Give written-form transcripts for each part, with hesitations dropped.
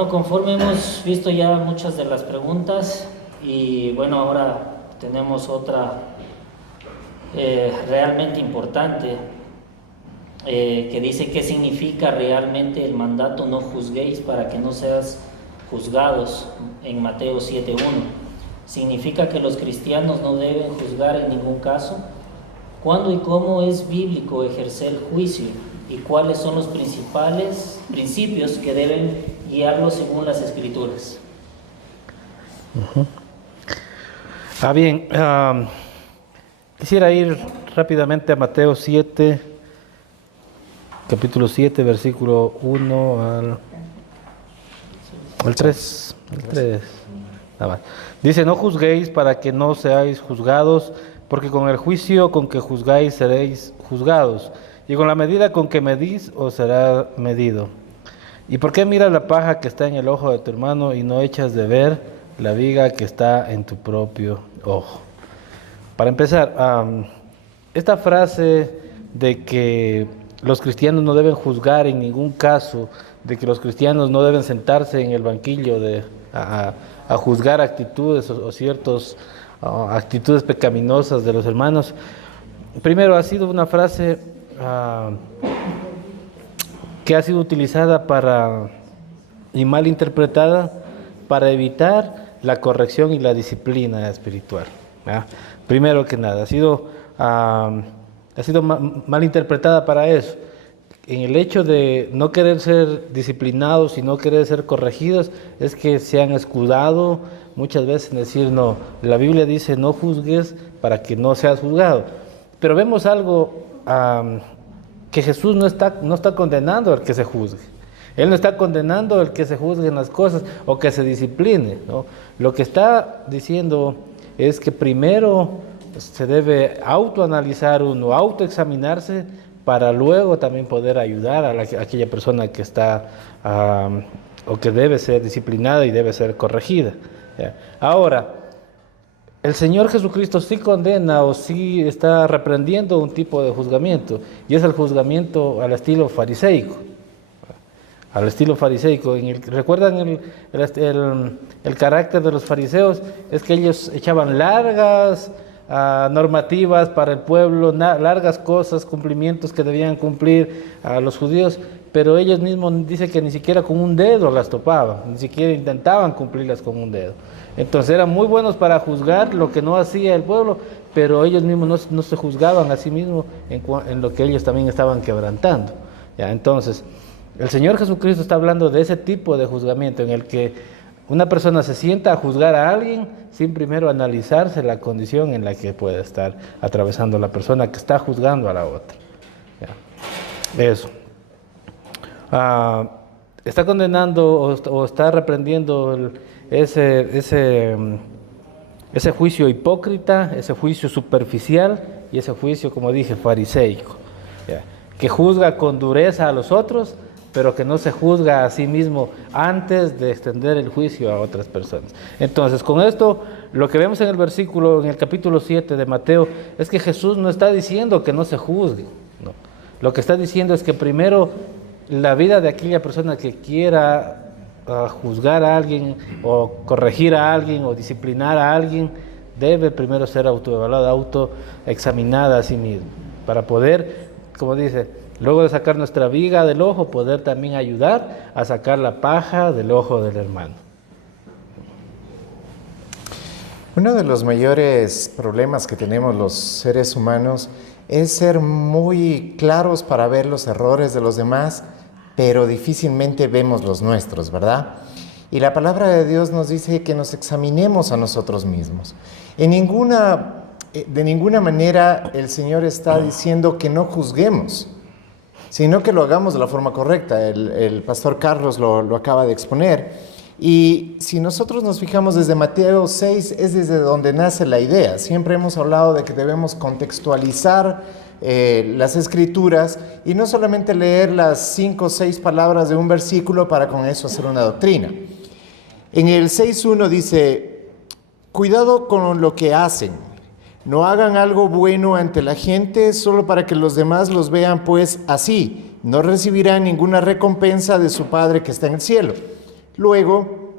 Bueno, conforme hemos visto ya muchas de las preguntas y bueno, ahora tenemos otra realmente importante que dice qué significa realmente el mandato no juzguéis para que no seas juzgados en Mateo 7:1. ¿Significa que los cristianos no deben juzgar en ningún caso? ¿Cuándo y cómo es bíblico ejercer juicio? ¿Y cuáles son los principales principios que deben guiarlos según las Escrituras? Bien, quisiera ir rápidamente a Mateo 7, capítulo 7, versículo 1 al 3. Nada más. Dice, no juzguéis para que no seáis juzgados, porque con el juicio con que juzgáis seréis juzgados, y con la medida con que medís os será medido. ¿Y por qué miras la paja que está en el ojo de tu hermano y no echas de ver la viga que está en tu propio ojo? Para empezar, esta frase de que los cristianos no deben juzgar en ningún caso, de que los cristianos no deben sentarse en el banquillo a juzgar actitudes o ciertas actitudes pecaminosas de los hermanos, primero ha sido una frase que ha sido utilizada y mal interpretada para evitar la corrección y la disciplina espiritual. Primero que nada, ha sido mal interpretada para eso. En el hecho de no querer ser disciplinados y no querer ser corregidos, es que se han escudado muchas veces en decir, no, la Biblia dice no juzgues para que no seas juzgado. Pero vemos algo, que Jesús no está condenando al que se juzgue. Él no está condenando al que se juzgue en las cosas o que se discipline, ¿no? Lo que está diciendo es que primero se debe autoanalizar uno, autoexaminarse, para luego también poder ayudar a aquella persona que está o que debe ser disciplinada y debe ser corregida. ¿Ya? Ahora, el Señor Jesucristo sí condena o sí está reprendiendo un tipo de juzgamiento, y es el juzgamiento al estilo fariseico. Al estilo fariseico. ¿Recuerdan el carácter de los fariseos? Es que ellos echaban largas normativas para el pueblo, largas cosas, cumplimientos que debían cumplir a los judíos, pero ellos mismos dicen que ni siquiera con un dedo las topaban, ni siquiera intentaban cumplirlas con un dedo. Entonces eran muy buenos para juzgar lo que no hacía el pueblo, pero ellos mismos no se juzgaban a sí mismos en lo que ellos también estaban quebrantando. ¿Ya? Entonces, el Señor Jesucristo está hablando de ese tipo de juzgamiento en el que una persona se sienta a juzgar a alguien sin primero analizarse la condición en la que puede estar atravesando la persona que está juzgando a la otra. ¿Ya? Eso. Está condenando o está reprendiendo ese juicio hipócrita, ese juicio superficial y ese juicio, como dije, fariseico, ¿ya? Que juzga con dureza a los otros, pero que no se juzga a sí mismo antes de extender el juicio a otras personas. Entonces, con esto, lo que vemos en el capítulo 7 de Mateo, es que Jesús no está diciendo que no se juzgue, no. Lo que está diciendo es que primero la vida de aquella persona que quiera juzgar a alguien o corregir a alguien o disciplinar a alguien, debe primero ser autoevaluada, autoexaminada a sí mismo, para poder, como dice, luego de sacar nuestra viga del ojo, poder también ayudar a sacar la paja del ojo del hermano. Uno de los mayores problemas que tenemos los seres humanos es ser muy claros para ver los errores de los demás, pero difícilmente vemos los nuestros, ¿verdad? Y la palabra de Dios nos dice que nos examinemos a nosotros mismos. De ninguna manera el Señor está diciendo que no juzguemos, sino que lo hagamos de la forma correcta. El pastor Carlos lo acaba de exponer. Y si nosotros nos fijamos desde Mateo 6, es desde donde nace la idea. Siempre hemos hablado de que debemos contextualizar las escrituras y no solamente leer las 5 o 6 palabras de un versículo para con eso hacer una doctrina. En el 6.1 dice, cuidado con lo que hacen. No hagan algo bueno ante la gente solo para que los demás los vean, pues así no recibirán ninguna recompensa de su Padre que está en el cielo. Luego,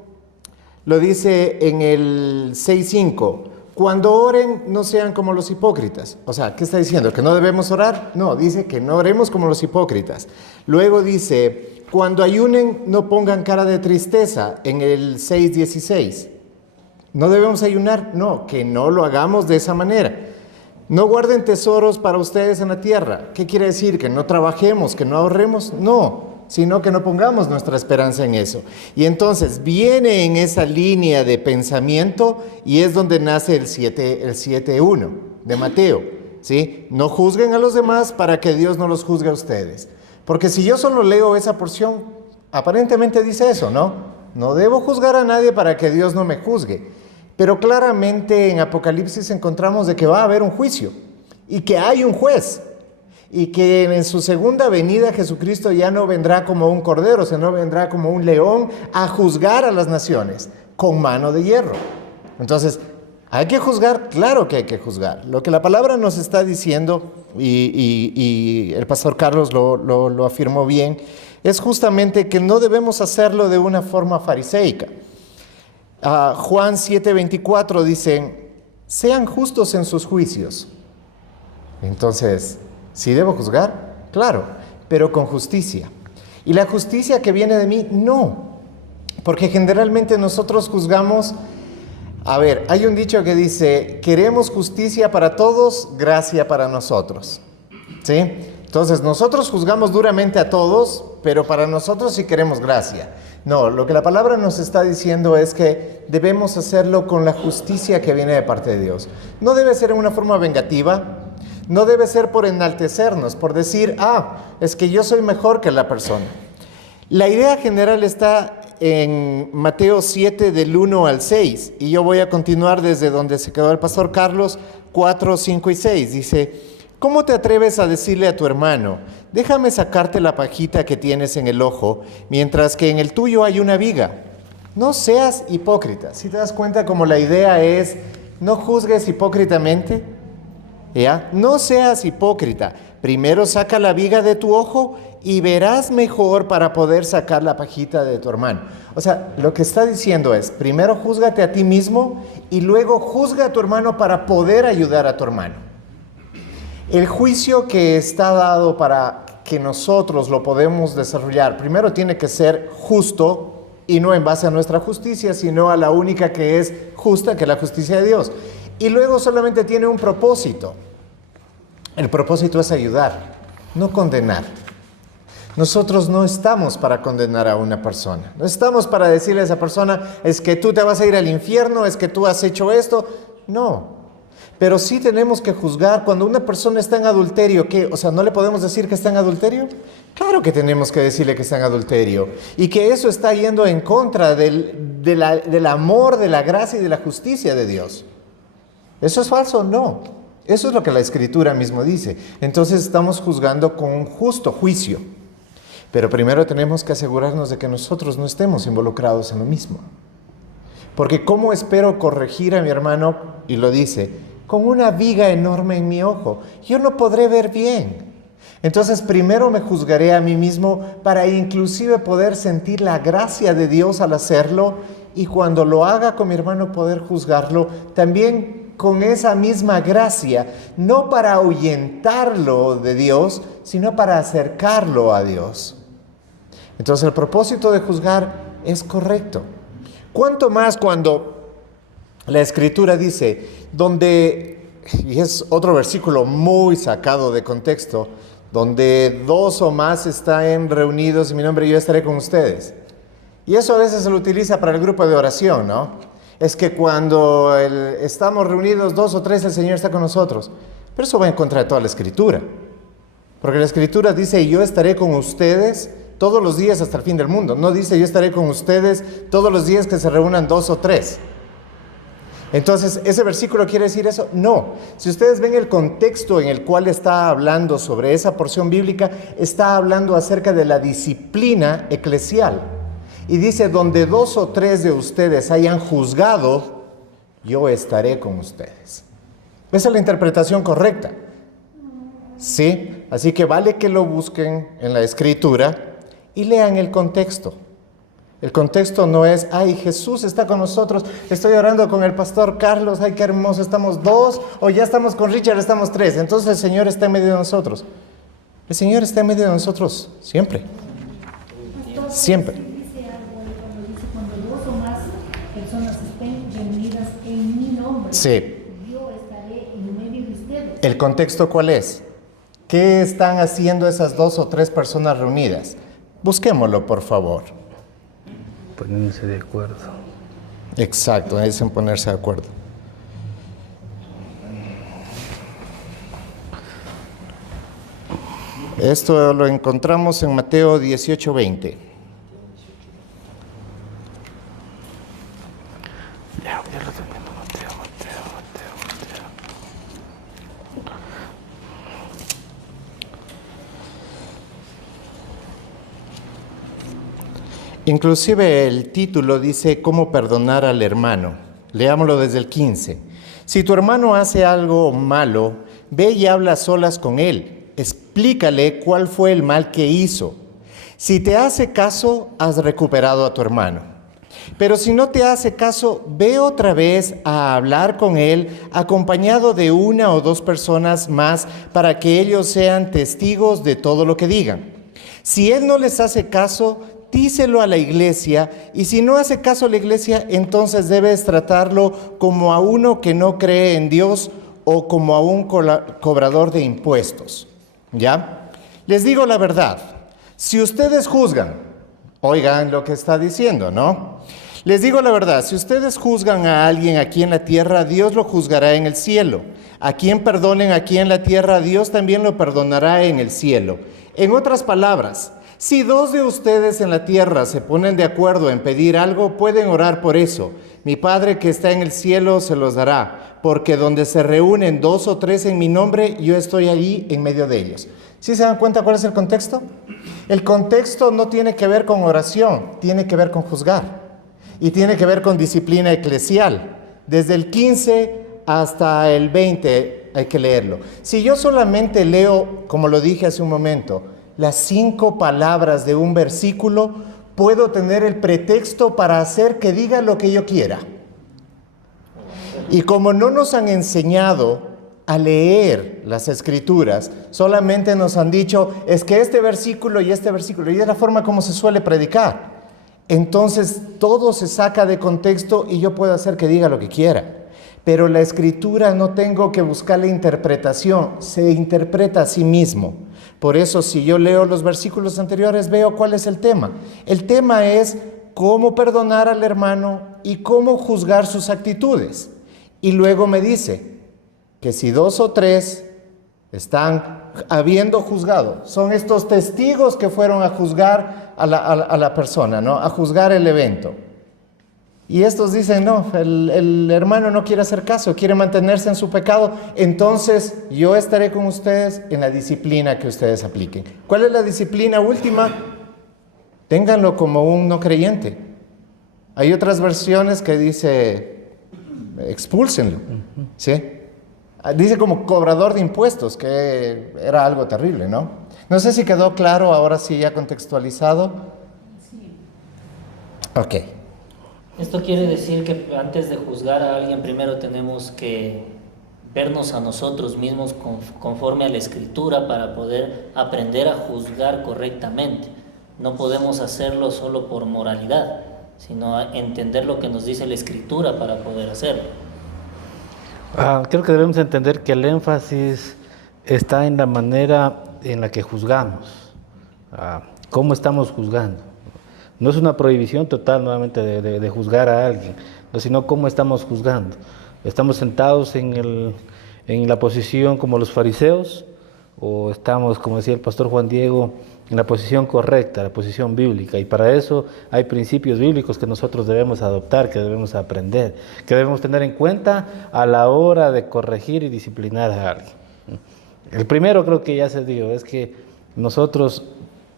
lo dice en el 6:5, cuando oren no sean como los hipócritas. O sea, ¿qué está diciendo? ¿Que no debemos orar? No, dice que no oremos como los hipócritas. Luego dice, cuando ayunen no pongan cara de tristeza, en el 6:16. ¿No debemos ayunar? No, que no lo hagamos de esa manera. No guarden tesoros para ustedes en la tierra. ¿Qué quiere decir? ¿Que no trabajemos, que no ahorremos? No, sino que no pongamos nuestra esperanza en eso. Y entonces viene en esa línea de pensamiento y es donde nace el 7:1 de Mateo, ¿sí? No juzguen a los demás para que Dios no los juzgue a ustedes. Porque si yo solo leo esa porción, aparentemente dice eso, ¿no? No debo juzgar a nadie para que Dios no me juzgue. Pero claramente en Apocalipsis encontramos de que va a haber un juicio y que hay un juez y que en su segunda venida Jesucristo ya no vendrá como un cordero, sino vendrá como un león a juzgar a las naciones con mano de hierro. Entonces, ¿hay que juzgar? Claro que hay que juzgar. Lo que la palabra nos está diciendo, y el pastor Carlos lo afirmó bien, es justamente que no debemos hacerlo de una forma fariseica. Juan 7:24 dice, sean justos en sus juicios. Entonces, ¿sí debo juzgar? Claro, pero con justicia. ¿Y la justicia que viene de mí? No, porque generalmente nosotros juzgamos. A ver, hay un dicho que dice, queremos justicia para todos, gracia para nosotros, ¿sí? Entonces, nosotros juzgamos duramente a todos, pero para nosotros sí queremos gracia. No, lo que la palabra nos está diciendo es que debemos hacerlo con la justicia que viene de parte de Dios. No debe ser en una forma vengativa, no debe ser por enaltecernos, por decir, es que yo soy mejor que la persona. La idea general está en Mateo 7 del 1 al 6, y yo voy a continuar desde donde se quedó el pastor Carlos, 4, 5 y 6. Dice, ¿cómo te atreves a decirle a tu hermano, déjame sacarte la pajita que tienes en el ojo, mientras que en el tuyo hay una viga? No seas hipócrita. Si te das cuenta como la idea es, no juzgues hipócritamente, ¿ya? No seas hipócrita. Primero saca la viga de tu ojo y verás mejor para poder sacar la pajita de tu hermano. O sea, lo que está diciendo es, primero júzgate a ti mismo y luego juzga a tu hermano para poder ayudar a tu hermano. El juicio que está dado para que nosotros lo podemos desarrollar, primero tiene que ser justo y no en base a nuestra justicia, sino a la única que es justa, que es la justicia de Dios. Y luego solamente tiene un propósito. El propósito es ayudar, no condenar. Nosotros no estamos para condenar a una persona. No estamos para decirle a esa persona, es que tú te vas a ir al infierno, es que tú has hecho esto. No. Pero sí tenemos que juzgar cuando una persona está en adulterio. ¿Qué? O sea, ¿no le podemos decir que está en adulterio? Claro que tenemos que decirle que está en adulterio. Y que eso está yendo en contra del amor, de la gracia y de la justicia de Dios. ¿Eso es falso? No. Eso es lo que la Escritura mismo dice. Entonces estamos juzgando con un justo juicio. Pero primero tenemos que asegurarnos de que nosotros no estemos involucrados en lo mismo. Porque ¿cómo espero corregir a mi hermano? Y lo dice, con una viga enorme en mi ojo. Yo no podré ver bien. Entonces primero me juzgaré a mí mismo para inclusive poder sentir la gracia de Dios al hacerlo. Y cuando lo haga con mi hermano poder juzgarlo también con esa misma gracia, no para ahuyentarlo de Dios, sino para acercarlo a Dios. Entonces el propósito de juzgar es correcto. ¿Cuánto más cuando la Escritura dice, y es otro versículo muy sacado de contexto, donde 2 o más están reunidos en mi nombre, yo estaré con ustedes? Y eso a veces se lo utiliza para el grupo de oración, ¿no? Es que cuando estamos reunidos 2 o 3, el Señor está con nosotros. Pero eso va en contra de toda la Escritura. Porque la Escritura dice, yo estaré con ustedes todos los días hasta el fin del mundo. No dice, yo estaré con ustedes todos los días que se reúnan 2 o 3. Entonces, ¿ese versículo quiere decir eso? No. Si ustedes ven el contexto en el cual está hablando sobre esa porción bíblica, está hablando acerca de la disciplina eclesial. Y dice, donde 2 o 3 de ustedes hayan juzgado, yo estaré con ustedes. Esa es la interpretación correcta. ¿Sí? Así que vale que lo busquen en la Escritura y lean el contexto. El contexto no es, ay, Jesús está con nosotros, estoy orando con el pastor Carlos, ay, qué hermoso, estamos 2, o ya estamos con Richard, estamos 3, entonces el Señor está en medio de nosotros. El Señor está en medio de nosotros, siempre. Siempre. Dice algo ahí cuando dos o más personas estén reunidas en mi nombre, Sí. yo estaré en medio de ustedes. ¿El contexto cuál es? ¿Qué están haciendo esas 2 o 3 personas reunidas? Busquémoslo, por favor. Ponerse de acuerdo. Exacto, es en ponerse de acuerdo. Esto lo encontramos en Mateo 18:20. Ya lo tenemos, Mateo. Inclusive el título dice cómo perdonar al hermano. Leámoslo desde el 15. Si tu hermano hace algo malo, ve y habla a solas con él. Explícale cuál fue el mal que hizo. Si te hace caso, has recuperado a tu hermano. Pero si no te hace caso, ve otra vez a hablar con él, acompañado de 1 o 2 personas más, para que ellos sean testigos de todo lo que digan. Si él no les hace caso, díselo a la iglesia, y si no hace caso a la iglesia, entonces debes tratarlo como a uno que no cree en Dios o como a un cobrador de impuestos. ¿Ya? Les digo la verdad, si ustedes juzgan, oigan lo que está diciendo, ¿no? Les digo la verdad, si ustedes juzgan a alguien aquí en la tierra, Dios lo juzgará en el cielo. A quien perdonen aquí en la tierra, Dios también lo perdonará en el cielo. En otras palabras, si 2 de ustedes en la tierra se ponen de acuerdo en pedir algo, pueden orar por eso. Mi Padre que está en el cielo se los dará, porque donde se reúnen 2 o 3 en mi nombre, yo estoy allí en medio de ellos. ¿Sí se dan cuenta cuál es el contexto? El contexto no tiene que ver con oración, tiene que ver con juzgar. Y tiene que ver con disciplina eclesial. Desde el 15 hasta el 20 hay que leerlo. Si yo solamente leo, como lo dije hace un momento, las 5 palabras de un versículo, puedo tener el pretexto para hacer que diga lo que yo quiera. Y como no nos han enseñado a leer las escrituras, solamente nos han dicho, es que este versículo, y es la forma como se suele predicar. Entonces todo se saca de contexto y yo puedo hacer que diga lo que quiera. Pero la escritura no tengo que buscar la interpretación, se interpreta a sí mismo. Por eso si yo leo los versículos anteriores veo cuál es el tema. El tema es cómo perdonar al hermano y cómo juzgar sus actitudes. Y luego me dice que si 2 o 3 están habiendo juzgado, son estos testigos que fueron a juzgar a la persona, ¿no? A juzgar el evento. Y estos dicen, no, el hermano no quiere hacer caso, quiere mantenerse en su pecado, entonces yo estaré con ustedes en la disciplina que ustedes apliquen. ¿Cuál es la disciplina última? Ténganlo como un no creyente. Hay otras versiones que dice, expúlsenlo, ¿sí? Dice como cobrador de impuestos, que era algo terrible, ¿no? No sé si quedó claro, ahora sí ya contextualizado. Sí. Ok. Esto quiere decir que antes de juzgar a alguien, primero tenemos que vernos a nosotros mismos conforme a la Escritura para poder aprender a juzgar correctamente. No podemos hacerlo solo por moralidad, sino a entender lo que nos dice la Escritura para poder hacerlo. Creo que debemos entender que el énfasis está en la manera en la que juzgamos. ¿Cómo estamos juzgando? No es una prohibición total nuevamente de juzgar a alguien, sino cómo estamos juzgando. ¿Estamos sentados en la posición como los fariseos? ¿O estamos, como decía el pastor Juan Diego, en la posición correcta, la posición bíblica? Y para eso hay principios bíblicos que nosotros debemos adoptar, que debemos aprender, que debemos tener en cuenta a la hora de corregir y disciplinar a alguien. El primero, creo que ya se dijo, es que nosotros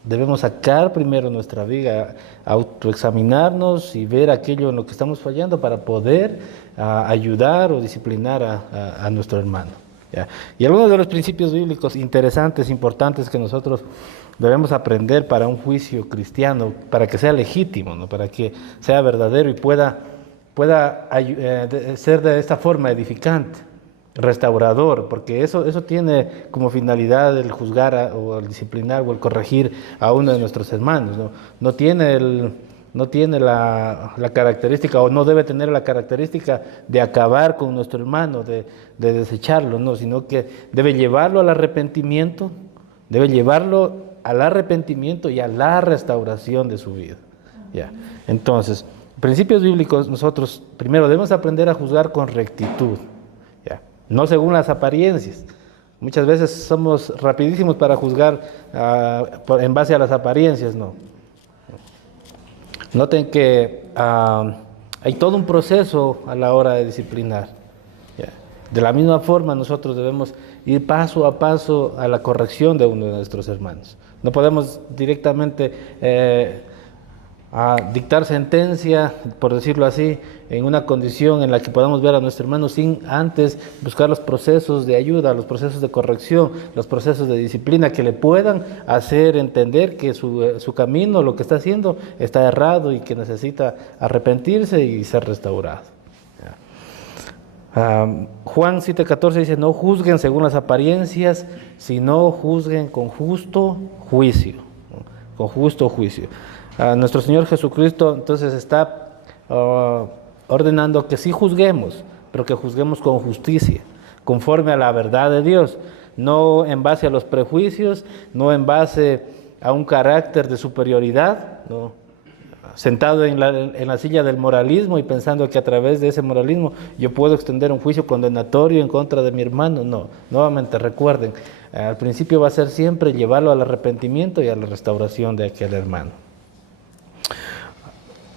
debemos sacar primero nuestra vida, autoexaminarnos y ver aquello en lo que estamos fallando para poder ayudar o disciplinar a nuestro hermano. ¿ya? Y algunos de los principios bíblicos interesantes, importantes que nosotros debemos aprender para un juicio cristiano, para que sea legítimo, ¿no? Para que sea verdadero y pueda ser de esta forma edificante, restaurador, porque eso tiene como finalidad el juzgar o el disciplinar o el corregir a uno de nuestros hermanos, ¿no? No tiene la característica, o no debe tener la característica de acabar con nuestro hermano, de desecharlo, no, sino que debe llevarlo al arrepentimiento, y a la restauración de su vida. ¿Ya? Entonces, principios bíblicos, nosotros primero debemos aprender a juzgar con rectitud, ¿ya? No según las apariencias. Muchas veces somos rapidísimos para juzgar en base a las apariencias, no. Noten que hay todo un proceso a la hora de disciplinar, ¿ya? De la misma forma, nosotros debemos ir paso a paso a la corrección de uno de nuestros hermanos. No podemos directamente dictar sentencia, por decirlo así, en una condición en la que podamos ver a nuestro hermano sin antes buscar los procesos de ayuda, los procesos de corrección, los procesos de disciplina que le puedan hacer entender que su camino, lo que está haciendo, está errado y que necesita arrepentirse y ser restaurado. Juan 7:14 dice: no juzguen según las apariencias, sino juzguen con justo juicio. Con justo juicio. Nuestro Señor Jesucristo entonces está ordenando que sí juzguemos, pero que juzguemos con justicia, conforme a la verdad de Dios, no en base a los prejuicios, no en base a un carácter de superioridad, ¿no? Sentado en la silla del moralismo y pensando que a través de ese moralismo yo puedo extender un juicio condenatorio en contra de mi hermano. No, nuevamente recuerden, al principio va a ser siempre llevarlo al arrepentimiento y a la restauración de aquel hermano.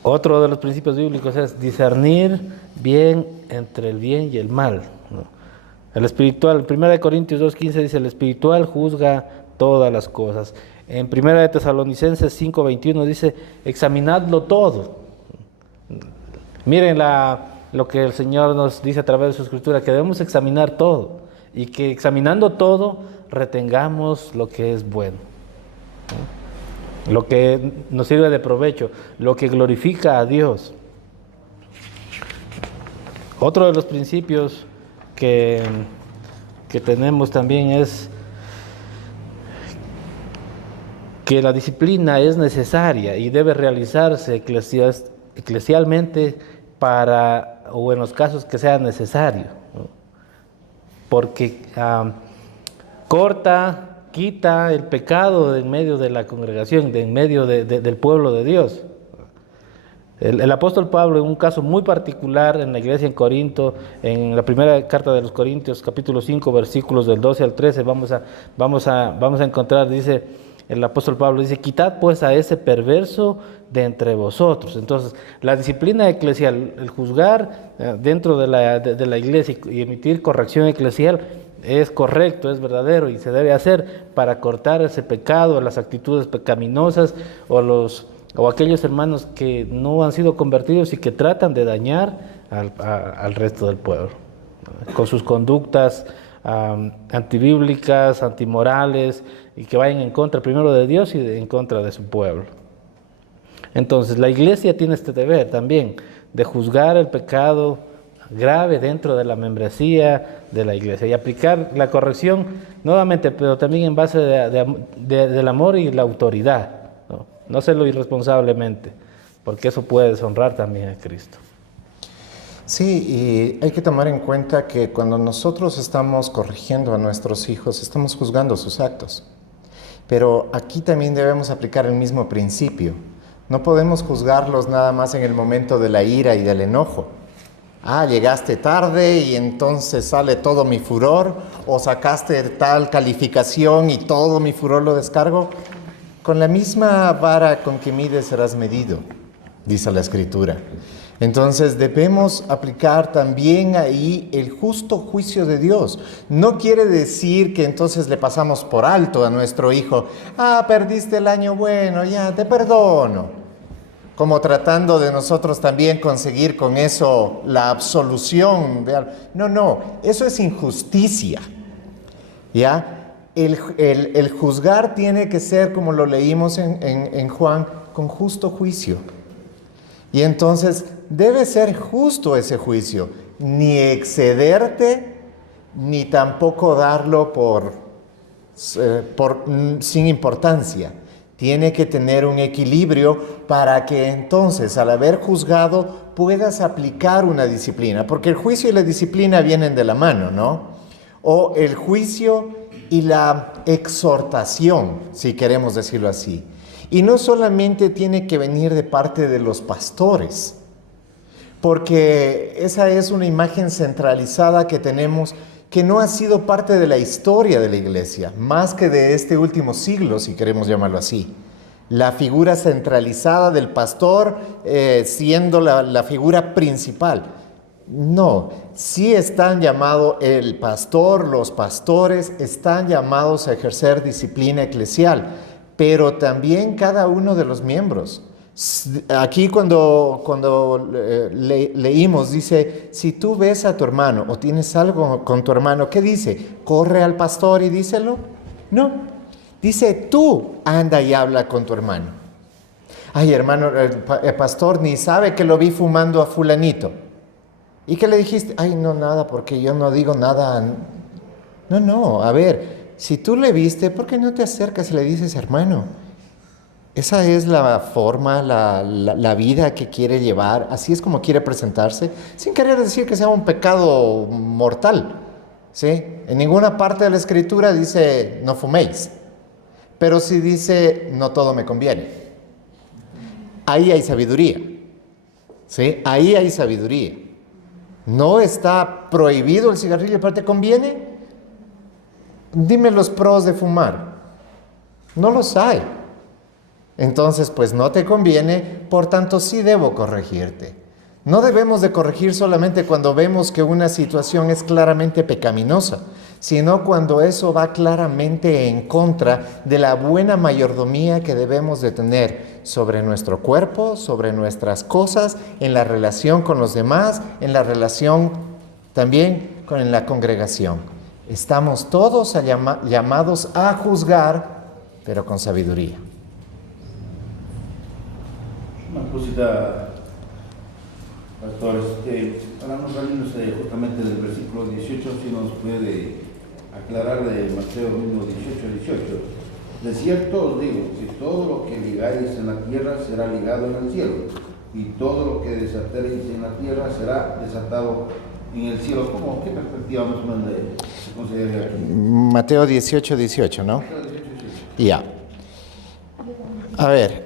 Otro de los principios bíblicos es discernir bien entre el bien y el mal, ¿no? El espiritual, 1 Corintios 2:15 dice: el espiritual juzga todas las cosas. En 1 Tesalonicenses 5:21 dice: examinadlo todo. Miren lo que el Señor nos dice a través de su escritura, que debemos examinar todo y que examinando todo retengamos lo que es bueno, ¿no? Lo que nos sirve de provecho, lo que glorifica a Dios. Otro de los principios que tenemos también es que la disciplina es necesaria y debe realizarse eclesialmente o en los casos que sea necesario, ¿no? Porque quita el pecado de en medio de la congregación, de en medio del pueblo de Dios. El apóstol Pablo, en un caso muy particular en la iglesia en Corinto, en la primera carta de los Corintios, capítulo 5, versículos del 12 al 13, vamos a encontrar, dice el apóstol Pablo, dice: quitad pues a ese perverso de entre vosotros. Entonces, la disciplina eclesial, el juzgar dentro de la iglesia y emitir corrección eclesial, es correcto, es verdadero y se debe hacer para cortar ese pecado, las actitudes pecaminosas o aquellos hermanos que no han sido convertidos y que tratan de dañar al resto del pueblo, ¿no? Con sus conductas antibíblicas, antimorales, y que vayan en contra primero de Dios y en contra de su pueblo. Entonces, la iglesia tiene este deber también de juzgar el pecado grave dentro de la membresía de la iglesia y aplicar la corrección nuevamente, pero también en base del amor y la autoridad, ¿no? No hacerlo irresponsablemente, porque eso puede deshonrar también a Cristo. Sí, y hay que tomar en cuenta que cuando nosotros estamos corrigiendo a nuestros hijos, estamos juzgando sus actos. Pero aquí también debemos aplicar el mismo principio. No podemos juzgarlos nada más en el momento de la ira y del enojo. Llegaste tarde y entonces sale todo mi furor, o sacaste tal calificación y todo mi furor lo descargo. Con la misma vara con que mides serás medido, dice la Escritura. Entonces debemos aplicar también ahí el justo juicio de Dios. No quiere decir que entonces le pasamos por alto a nuestro hijo: perdiste el año, bueno, ya te perdono. Como tratando de nosotros también conseguir con eso la absolución. No, eso es injusticia. ¿ya? El juzgar tiene que ser, como lo leímos en Juan, con justo juicio. Y entonces debe ser justo ese juicio, ni excederte, ni tampoco darlo sin importancia. Tiene que tener un equilibrio para que entonces, al haber juzgado, puedas aplicar una disciplina. Porque el juicio y la disciplina vienen de la mano, ¿no? O el juicio y la exhortación, si queremos decirlo así. Y no solamente tiene que venir de parte de los pastores, porque esa es una imagen centralizada que tenemos que no ha sido parte de la historia de la iglesia, más que de este último siglo, si queremos llamarlo así. La figura centralizada del pastor siendo la figura principal. No, sí están llamados el pastor, los pastores están llamados a ejercer disciplina eclesial, pero también cada uno de los miembros. Aquí cuando leímos, dice, si tú ves a tu hermano o tienes algo con tu hermano, ¿qué dice? ¿Corre al pastor y díselo? No, dice, tú anda y habla con tu hermano. Ay, hermano, el pastor ni sabe que lo vi fumando a fulanito. ¿Y qué le dijiste? Ay, no, nada, porque yo no digo nada. No, a ver, si tú le viste, ¿por qué no te acercas y le dices, hermano? Esa es la forma, la vida que quiere llevar, así es como quiere presentarse, sin querer decir que sea un pecado mortal, ¿sí? En ninguna parte de la Escritura dice, no fuméis, pero sí dice, no todo me conviene. Ahí hay sabiduría, ¿sí? Ahí hay sabiduría. No está prohibido el cigarrillo, pero ¿te conviene? Dime los pros de fumar. No los hay. Entonces, pues no te conviene, por tanto sí debo corregirte. No debemos de corregir solamente cuando vemos que una situación es claramente pecaminosa, sino cuando eso va claramente en contra de la buena mayordomía que debemos de tener sobre nuestro cuerpo, sobre nuestras cosas, en la relación con los demás, en la relación también con la congregación. Estamos todos llamados a juzgar, pero con sabiduría. Una cosita, pastor, para no salirnos justamente del versículo 18, si nos puede aclarar de Mateo 1, 18. De cierto os digo, que todo lo que ligáis en la tierra será ligado en el cielo, y todo lo que desatéis en la tierra será desatado en el cielo. ¿Cómo? ¿Qué perspectiva más o menos se considera aquí? Mateo 18, ¿no? Ya. A ver,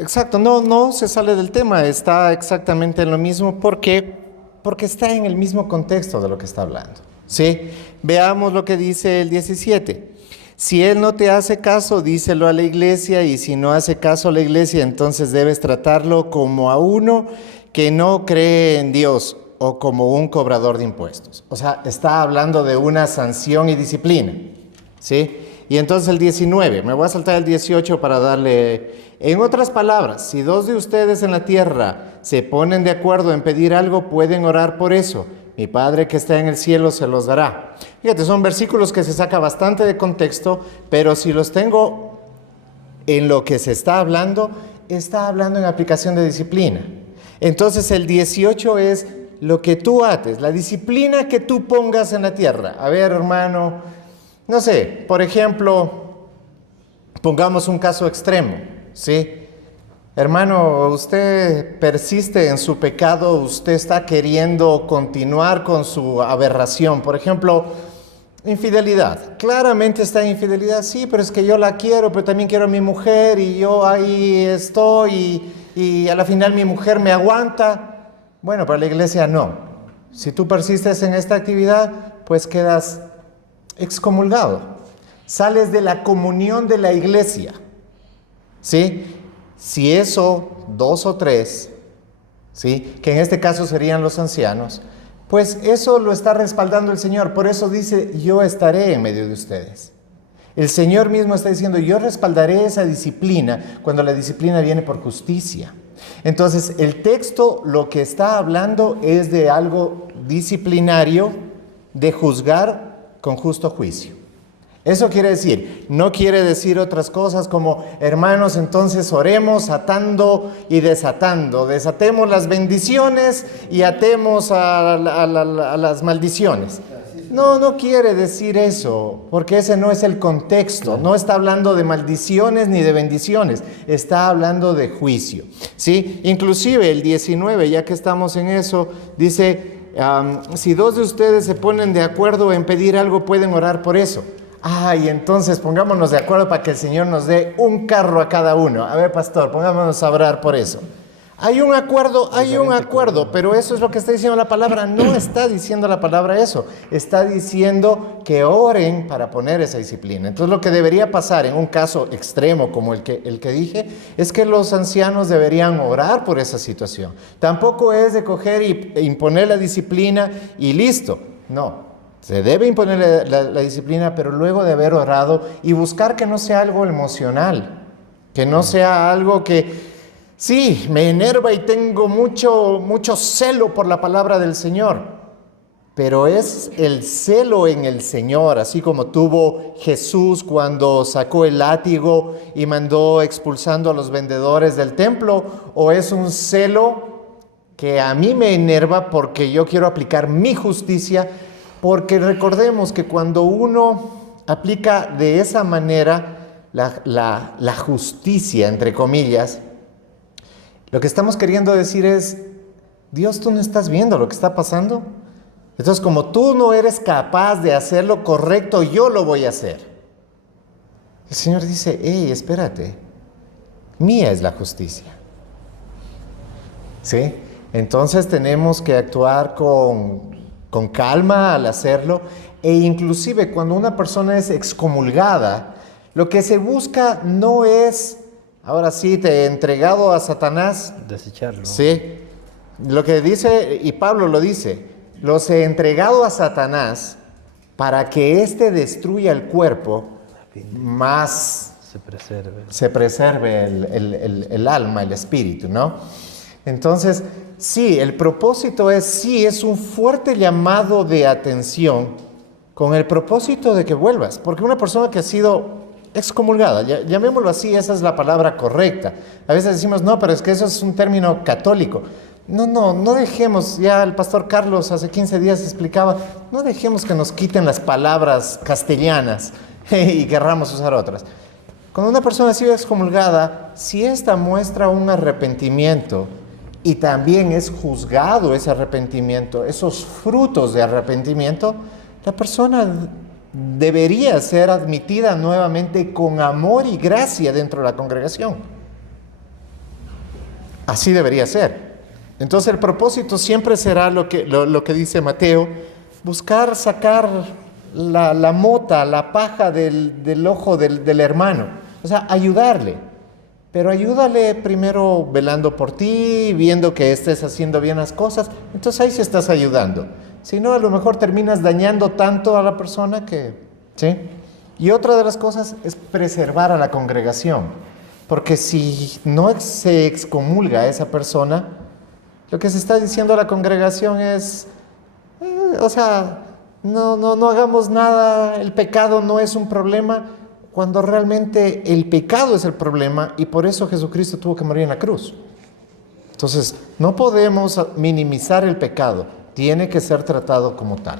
exacto, no se sale del tema, está exactamente en lo mismo. ¿Por qué? Porque está en el mismo contexto de lo que está hablando, ¿sí? Veamos lo que dice el 17. Si él no te hace caso, díselo a la iglesia, y si no hace caso a la iglesia, entonces debes tratarlo como a uno que no cree en Dios o como un cobrador de impuestos. O sea, está hablando de una sanción y disciplina, ¿sí? Y entonces el 19, me voy a saltar el 18 para darle... En otras palabras, si dos de ustedes en la tierra se ponen de acuerdo en pedir algo, pueden orar por eso. Mi Padre que está en el cielo se los dará. Fíjate, son versículos que se saca bastante de contexto, pero si los tengo en lo que se está hablando en aplicación de disciplina. Entonces el 18 es lo que tú ates, la disciplina que tú pongas en la tierra. A ver, hermano, no sé, por ejemplo, pongamos un caso extremo, ¿sí? Hermano, usted persiste en su pecado, usted está queriendo continuar con su aberración. Por ejemplo, infidelidad. Claramente está en infidelidad, sí, pero es que yo la quiero, pero también quiero a mi mujer y yo ahí estoy y a la final mi mujer me aguanta. Bueno, para la iglesia no. Si tú persistes en esta actividad, pues quedas excomulgado. Sales de la comunión de la iglesia, ¿sí? Si eso, 2 o 3, ¿sí? Que en este caso serían los ancianos, pues eso lo está respaldando el Señor. Por eso dice, yo estaré en medio de ustedes. El Señor mismo está diciendo, yo respaldaré esa disciplina cuando la disciplina viene por justicia. Entonces, el texto lo que está hablando es de algo disciplinario, de juzgar con justo juicio. Eso quiere decir, no quiere decir otras cosas como, hermanos, entonces oremos atando y desatando. Desatemos las bendiciones y atemos a las maldiciones. No, no quiere decir eso, porque ese no es el contexto. No está hablando de maldiciones ni de bendiciones, está hablando de juicio, ¿sí? Inclusive el 19, ya que estamos en eso, dice, si dos de ustedes se ponen de acuerdo en pedir algo, pueden orar por eso. Y entonces pongámonos de acuerdo para que el Señor nos dé un carro a cada uno. A ver, pastor, pongámonos a orar por eso. Hay un acuerdo, pero eso es lo que está diciendo la palabra. No está diciendo la palabra eso. Está diciendo que oren para poner esa disciplina. Entonces lo que debería pasar en un caso extremo como el que dije, es que los ancianos deberían orar por esa situación. Tampoco es de coger e imponer la disciplina y listo. No. Se debe imponer la disciplina, pero luego de haber orado y buscar que no sea algo emocional, que no sea algo que, sí, me enerva y tengo mucho celo por la palabra del Señor, pero es el celo en el Señor, así como tuvo Jesús cuando sacó el látigo y mandó expulsando a los vendedores del templo, o es un celo que a mí me enerva porque yo quiero aplicar mi justicia. Porque recordemos que cuando uno aplica de esa manera la justicia, entre comillas, lo que estamos queriendo decir es, Dios, tú no estás viendo lo que está pasando. Entonces, como tú no eres capaz de hacer lo correcto, yo lo voy a hacer. El Señor dice, hey, espérate, mía es la justicia. ¿Sí? Entonces tenemos que actuar con calma al hacerlo, e inclusive cuando una persona es excomulgada, lo que se busca no es, ahora sí, te he entregado a Satanás. Desecharlo. Sí, lo que dice, y Pablo lo dice, los he entregado a Satanás para que éste destruya el cuerpo, más se preserve el alma, el espíritu, ¿no? Entonces, sí, el propósito es un fuerte llamado de atención con el propósito de que vuelvas. Porque una persona que ha sido excomulgada, llamémoslo así, esa es la palabra correcta. A veces decimos, no, pero es que eso es un término católico. No dejemos, ya el pastor Carlos hace 15 días explicaba, no dejemos que nos quiten las palabras castellanas y querramos usar otras. Cuando una persona ha sido excomulgada, si ésta muestra un arrepentimiento, y también es juzgado ese arrepentimiento, esos frutos de arrepentimiento, la persona debería ser admitida nuevamente con amor y gracia dentro de la congregación. Así debería ser. Entonces el propósito siempre será lo que dice Mateo, buscar sacar la mota, la paja del ojo del hermano, o sea, ayudarle. Pero ayúdale primero velando por ti, viendo que estés haciendo bien las cosas. Entonces ahí sí estás ayudando. Si no, a lo mejor terminas dañando tanto a la persona que... ¿sí? Y otra de las cosas es preservar a la congregación. Porque si no se excomulga a esa persona, lo que se está diciendo a la congregación es... no hagamos nada, el pecado no es un problema, cuando realmente el pecado es el problema y por eso Jesucristo tuvo que morir en la cruz. Entonces, no podemos minimizar el pecado, tiene que ser tratado como tal.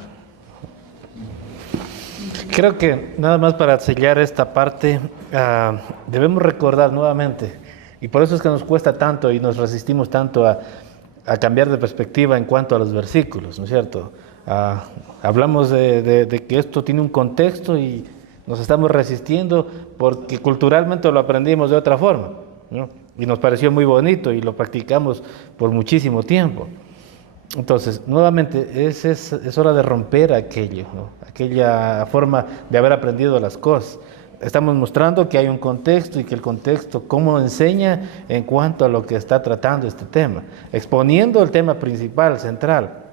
Creo que nada más para sellar esta parte, debemos recordar nuevamente, y por eso es que nos cuesta tanto y nos resistimos tanto a cambiar de perspectiva en cuanto a los versículos, ¿no es cierto? Hablamos de que esto tiene un contexto y nos estamos resistiendo porque culturalmente lo aprendimos de otra forma, ¿no? Y nos pareció muy bonito y lo practicamos por muchísimo tiempo. Entonces, nuevamente, es hora de romper aquello, ¿no? Aquella forma de haber aprendido las cosas. Estamos mostrando que hay un contexto y que el contexto, cómo enseña en cuanto a lo que está tratando este tema, exponiendo el tema principal, central.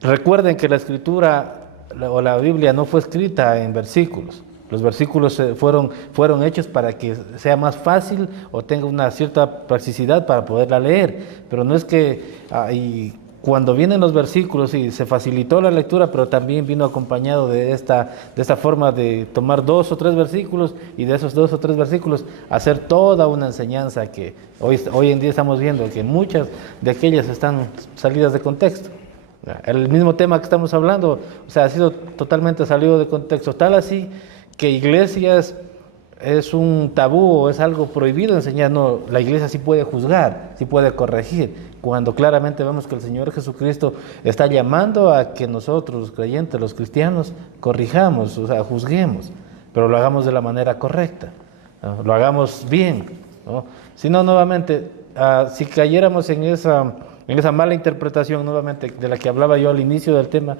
Recuerden que la escritura o la Biblia no fue escrita en versículos. Los versículos fueron hechos para que sea más fácil o tenga una cierta practicidad para poderla leer. Pero no es que cuando vienen los versículos y se facilitó la lectura, pero también vino acompañado de esta forma de tomar 2 o 3 versículos y de esos 2 o 3 versículos hacer toda una enseñanza que hoy en día estamos viendo que muchas de aquellas están salidas de contexto. El mismo tema que estamos hablando, o sea, ha sido totalmente salido de contexto, tal así que iglesias es un tabú o es algo prohibido enseñar. No, la iglesia sí puede juzgar, sí puede corregir, cuando claramente vemos que el Señor Jesucristo está llamando a que nosotros, los creyentes, los cristianos, corrijamos, o sea, juzguemos, pero lo hagamos de la manera correcta, ¿no? Lo hagamos bien, ¿no? Si no, nuevamente, si cayéramos en esa mala interpretación, nuevamente, de la que hablaba yo al inicio del tema,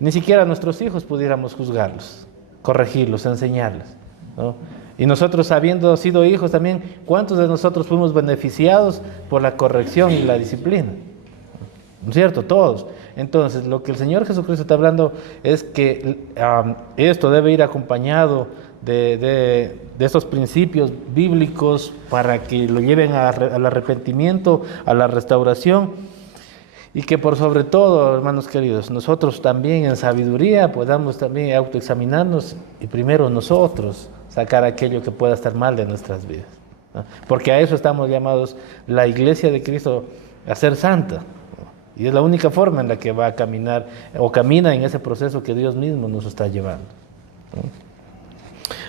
ni siquiera a nuestros hijos pudiéramos juzgarlos, corregirlos, enseñarles, ¿no? Y nosotros, habiendo sido hijos también, ¿cuántos de nosotros fuimos beneficiados por la corrección y la disciplina? ¿No es cierto? Todos. Entonces, lo que el Señor Jesucristo está hablando es que esto debe ir acompañado de estos principios bíblicos para que lo lleven al arrepentimiento, a la restauración, y que por sobre todo, hermanos queridos, nosotros también en sabiduría podamos también autoexaminarnos y primero nosotros sacar aquello que pueda estar mal de nuestras vidas, ¿no? Porque a eso estamos llamados la iglesia de Cristo, a ser santa, ¿no? Y es la única forma en la que va a caminar o camina en ese proceso que Dios mismo nos está llevando, ¿no?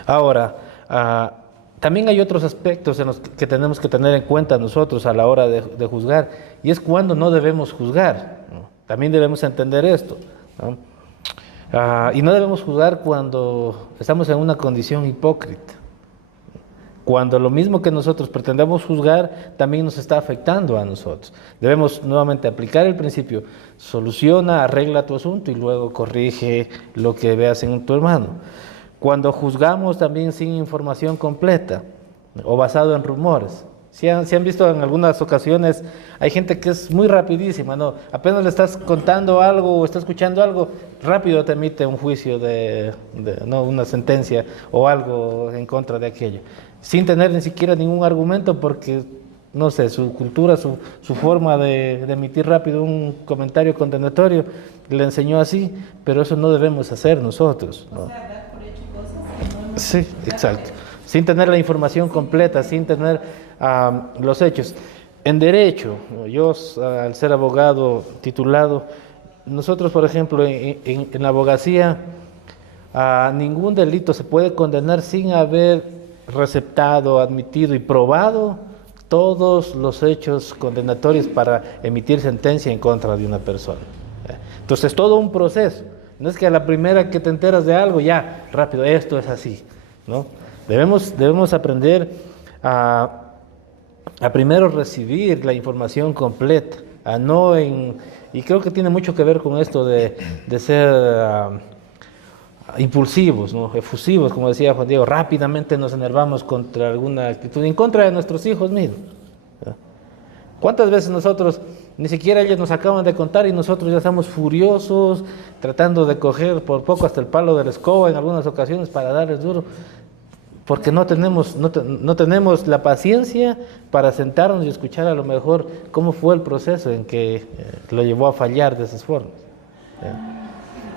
Ahora, también hay otros aspectos en los que tenemos que tener en cuenta nosotros a la hora de juzgar, y es cuando no debemos juzgar, ¿no? También debemos entender esto, ¿no? Y no debemos juzgar cuando estamos en una condición hipócrita, cuando lo mismo que nosotros pretendemos juzgar también nos está afectando a nosotros. Debemos nuevamente aplicar el principio: soluciona, arregla tu asunto y luego corrige lo que veas en tu hermano. Cuando juzgamos también sin información completa o basado en rumores. Si han visto en algunas ocasiones, hay gente que es muy rapidísima, ¿no? Apenas le estás contando algo o está escuchando algo, rápido te emite un juicio no, una sentencia o algo en contra de aquello, sin tener ni siquiera ningún argumento, porque, no sé, su cultura, su forma de emitir rápido un comentario condenatorio le enseñó así, pero eso no debemos hacer nosotros, ¿no? O sea, dar por hecho cosas que no hemos Sí, exacto. Sin tener la información completa, sin tener los hechos. En derecho, yo al ser abogado titulado, nosotros, por ejemplo, en la abogacía, ningún delito se puede condenar sin haber receptado, admitido y probado todos los hechos condenatorios para emitir sentencia en contra de una persona. Entonces, todo un proceso. No es que a la primera que te enteras de algo, ya, rápido, esto es así, ¿no? Debemos aprender a primero recibir la información completa, y creo que tiene mucho que ver con esto de ser impulsivos, ¿no? Efusivos, como decía Juan Diego, rápidamente nos enervamos contra alguna actitud, en contra de nuestros hijos mismos, ¿no? ¿Cuántas veces nosotros, ni siquiera ellos nos acaban de contar y nosotros ya estamos furiosos, tratando de coger por poco hasta el palo de la escoba en algunas ocasiones para darles duro? Porque no tenemos la paciencia para sentarnos y escuchar a lo mejor cómo fue el proceso en que lo llevó a fallar de esas formas.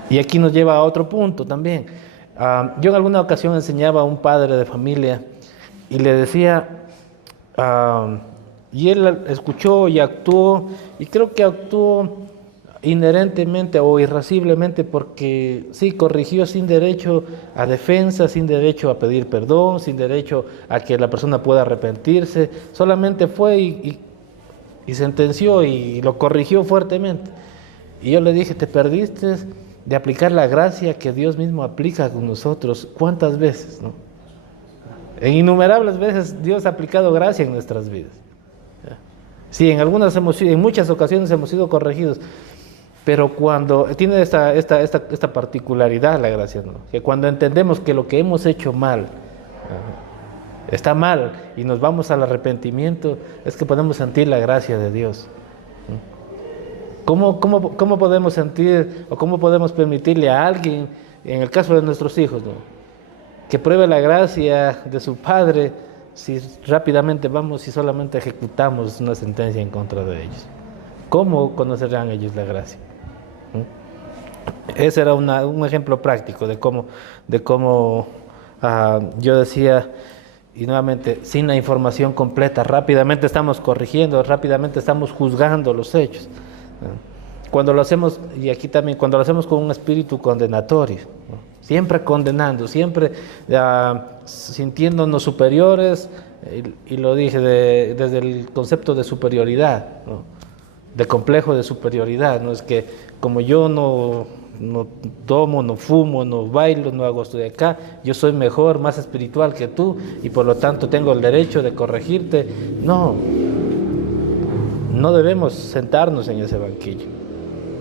Y aquí nos lleva a otro punto también. Yo en alguna ocasión enseñaba a un padre de familia y le decía, y él escuchó y actuó, y creo que actuó inherentemente o irasciblemente, porque sí, corrigió sin derecho a defensa, sin derecho a pedir perdón, sin derecho a que la persona pueda arrepentirse, solamente fue y sentenció y lo corrigió fuertemente. Y yo le dije, te perdiste de aplicar la gracia que Dios mismo aplica con nosotros. ¿Cuántas veces, no? En innumerables veces Dios ha aplicado gracia en nuestras vidas. Sí, en muchas ocasiones hemos sido corregidos, pero cuando tiene esta particularidad la gracia, ¿no? Que cuando entendemos que lo que hemos hecho mal está mal y nos vamos al arrepentimiento, es que podemos sentir la gracia de Dios. ¿Cómo podemos sentir o cómo podemos permitirle a alguien, en el caso de nuestros hijos, ¿no?, que pruebe la gracia de su padre si rápidamente vamos y solamente ejecutamos una sentencia en contra de ellos? ¿Cómo conocerán ellos la gracia? Ese era un ejemplo práctico de cómo yo decía, y nuevamente, sin la información completa, rápidamente estamos corrigiendo, rápidamente estamos juzgando los hechos. Cuando lo hacemos, y aquí también, cuando lo hacemos con un espíritu condenatorio, ¿no? Siempre condenando, siempre sintiéndonos superiores, y lo dije desde el concepto de superioridad, ¿no? De complejo de superioridad, no es que como yo no tomo, no fumo, no bailo, no hago esto de acá, yo soy mejor, más espiritual que tú y por lo tanto tengo el derecho de corregirte. No debemos sentarnos en ese banquillo.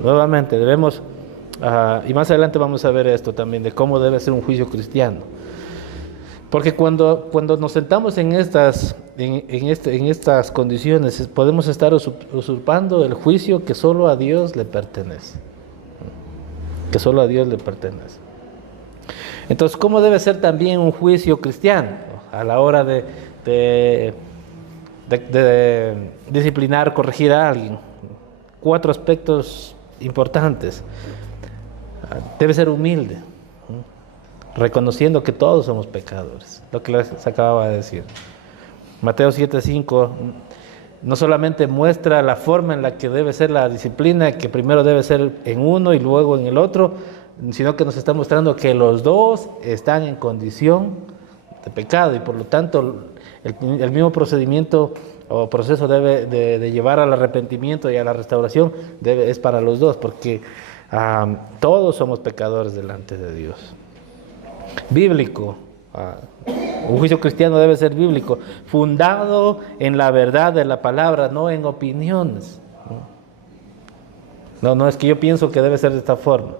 Nuevamente debemos, y más adelante vamos a ver esto también, de cómo debe ser un juicio cristiano. Porque cuando nos sentamos en estas condiciones, podemos estar usurpando el juicio que solo a Dios le pertenece. Que solo a Dios le pertenece. Entonces, ¿cómo debe ser también un juicio cristiano a la hora de disciplinar, corregir a alguien? 4 aspectos importantes. Debe ser humilde, reconociendo que todos somos pecadores, lo que les acababa de decir. Mateo 7:5 no solamente muestra la forma en la que debe ser la disciplina, que primero debe ser en uno y luego en el otro, sino que nos está mostrando que los dos están en condición de pecado y por lo tanto el mismo procedimiento o proceso debe de llevar al arrepentimiento y a la restauración es para los dos, porque todos somos pecadores delante de Dios. Bíblico. Un juicio cristiano debe ser bíblico, fundado en la verdad de la palabra, no en opiniones. No es que yo pienso que debe ser de esta forma,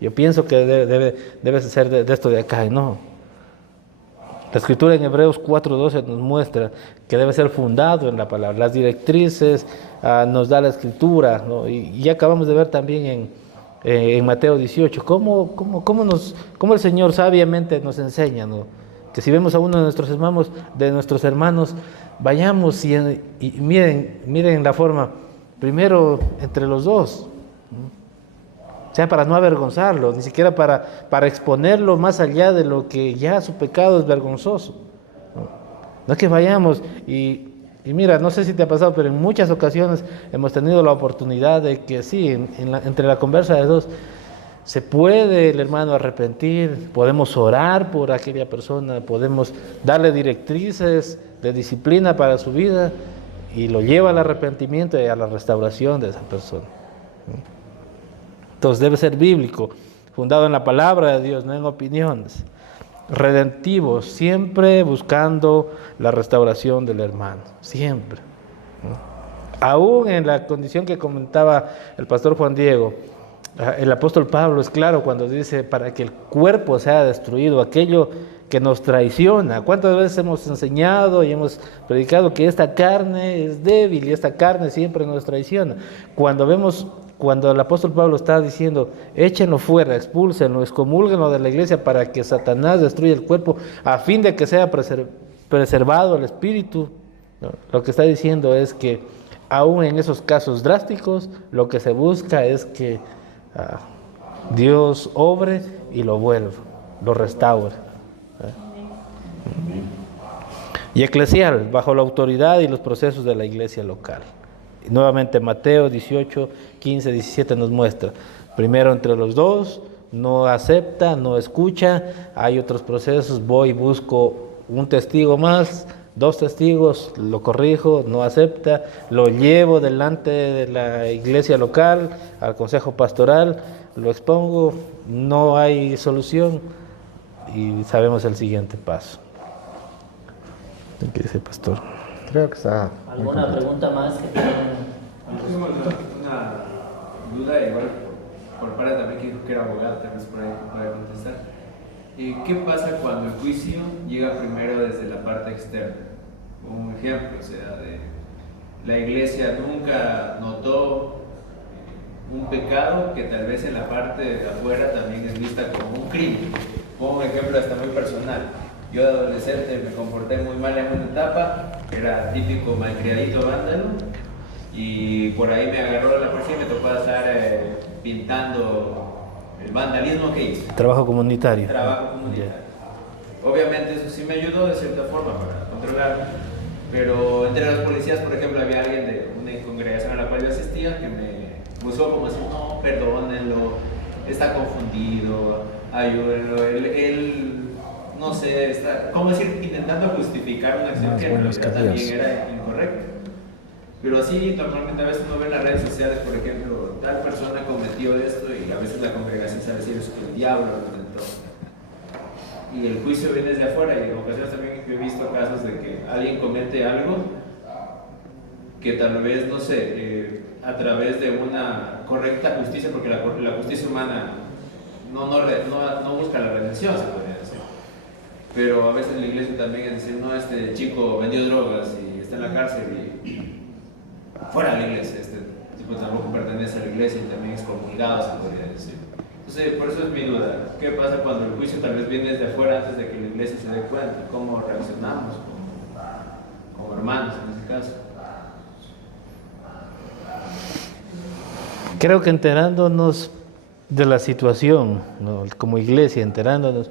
yo pienso que debe ser de esto de acá, no. La escritura en Hebreos 4:12 nos muestra que debe ser fundado en la palabra. Las directrices nos da la escritura, ¿no? Y ya acabamos de ver también en Mateo 18 cómo el Señor sabiamente nos enseña, ¿no? Que si vemos a uno de nuestros hermanos, vayamos y miren la forma, primero entre los dos, o sea, para no avergonzarlo, ni siquiera para exponerlo más allá de lo que ya su pecado es vergonzoso. No es que vayamos y mira, no sé si te ha pasado, pero en muchas ocasiones hemos tenido la oportunidad de que sí, entre la conversa de dos, se puede el hermano arrepentir, podemos orar por aquella persona, podemos darle directrices de disciplina para su vida y lo lleva al arrepentimiento y a la restauración de esa persona. Entonces debe ser bíblico, fundado en la palabra de Dios, no en opiniones. Redentivo, siempre buscando la restauración del hermano, siempre. Aún en la condición que comentaba el pastor Juan Diego, el apóstol Pablo es claro cuando dice para que el cuerpo sea destruido, aquello que nos traiciona. ¿Cuántas veces hemos enseñado y hemos predicado que esta carne es débil y esta carne siempre nos traiciona? Cuando el apóstol Pablo está diciendo, échenlo fuera, expúlsenlo, excomúlguenlo de la iglesia para que Satanás destruya el cuerpo a fin de que sea preservado el espíritu, ¿no? Lo que está diciendo es que aún en esos casos drásticos, lo que se busca es que Dios obre y lo vuelva, lo restaure. Y eclesial, bajo la autoridad y los procesos de la iglesia local. Y nuevamente Mateo 18, 15, 17 nos muestra, primero entre los dos, no acepta, no escucha, hay otros procesos, voy y busco un testigo más, 2 testigos, lo corrijo, no acepta, lo llevo delante de la iglesia local, al consejo pastoral, lo expongo, no hay solución y sabemos el siguiente paso. ¿Qué dice el pastor? Creo que está... ¿Alguna pregunta más que tengan? Tengo una duda, igual por parte también que dijo que era abogado, tal vez por ahí pueda contestar. ¿Qué pasa cuando el juicio llega primero desde la parte externa? Un ejemplo, o sea, la iglesia nunca notó un pecado que tal vez en la parte de afuera también es vista como un crimen. Pongo un ejemplo hasta muy personal. Yo de adolescente me comporté muy mal en una etapa, era típico malcriadito vándalo, Y por ahí me agarró la policía y me tocó estar pintando el vandalismo que hice. Trabajo comunitario. Trabajo comunitario. Obviamente eso sí me ayudó de cierta forma para controlar, pero entre los policías, por ejemplo, había alguien de una congregación a la cual yo asistía que me buscó como decir, no, perdónenlo, está confundido, ayúdenlo, él no sé, está, como decir, intentando justificar una acción que en realidad también era incorrecta. Pero así, normalmente a veces uno ve en las redes sociales, por ejemplo, tal persona cometió esto y a veces la congregación sabe decir es que el diablo lo intentó. Y el juicio viene desde afuera, y en ocasiones también he visto casos de que alguien comete algo que tal vez, no sé, a través de una correcta justicia, porque la justicia humana no busca la redención, se podría decir. Pero a veces la iglesia también es decir, no, este chico vendió drogas y está en la cárcel y fuera de la iglesia, este tipo tampoco pertenece a la iglesia y también es comulgado, se podría decir. Entonces, por eso es mi duda, ¿qué pasa cuando el juicio tal vez viene desde afuera antes de que la iglesia se dé cuenta? ¿Cómo reaccionamos como hermanos en ese caso? Creo que enterándonos de la situación, ¿no? Como iglesia, enterándonos,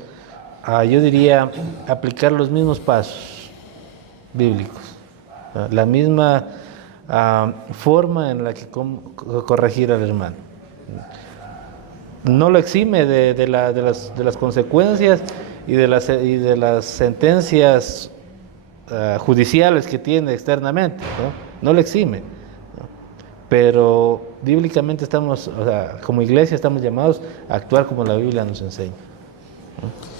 yo diría aplicar los mismos pasos bíblicos, ¿no? La misma forma en la que corregir al hermano. No lo exime de las consecuencias y de las sentencias judiciales que tiene externamente, ¿no? No lo exime, ¿no? Pero bíblicamente estamos, o sea, como iglesia estamos llamados a actuar como la Biblia nos enseña, ¿no?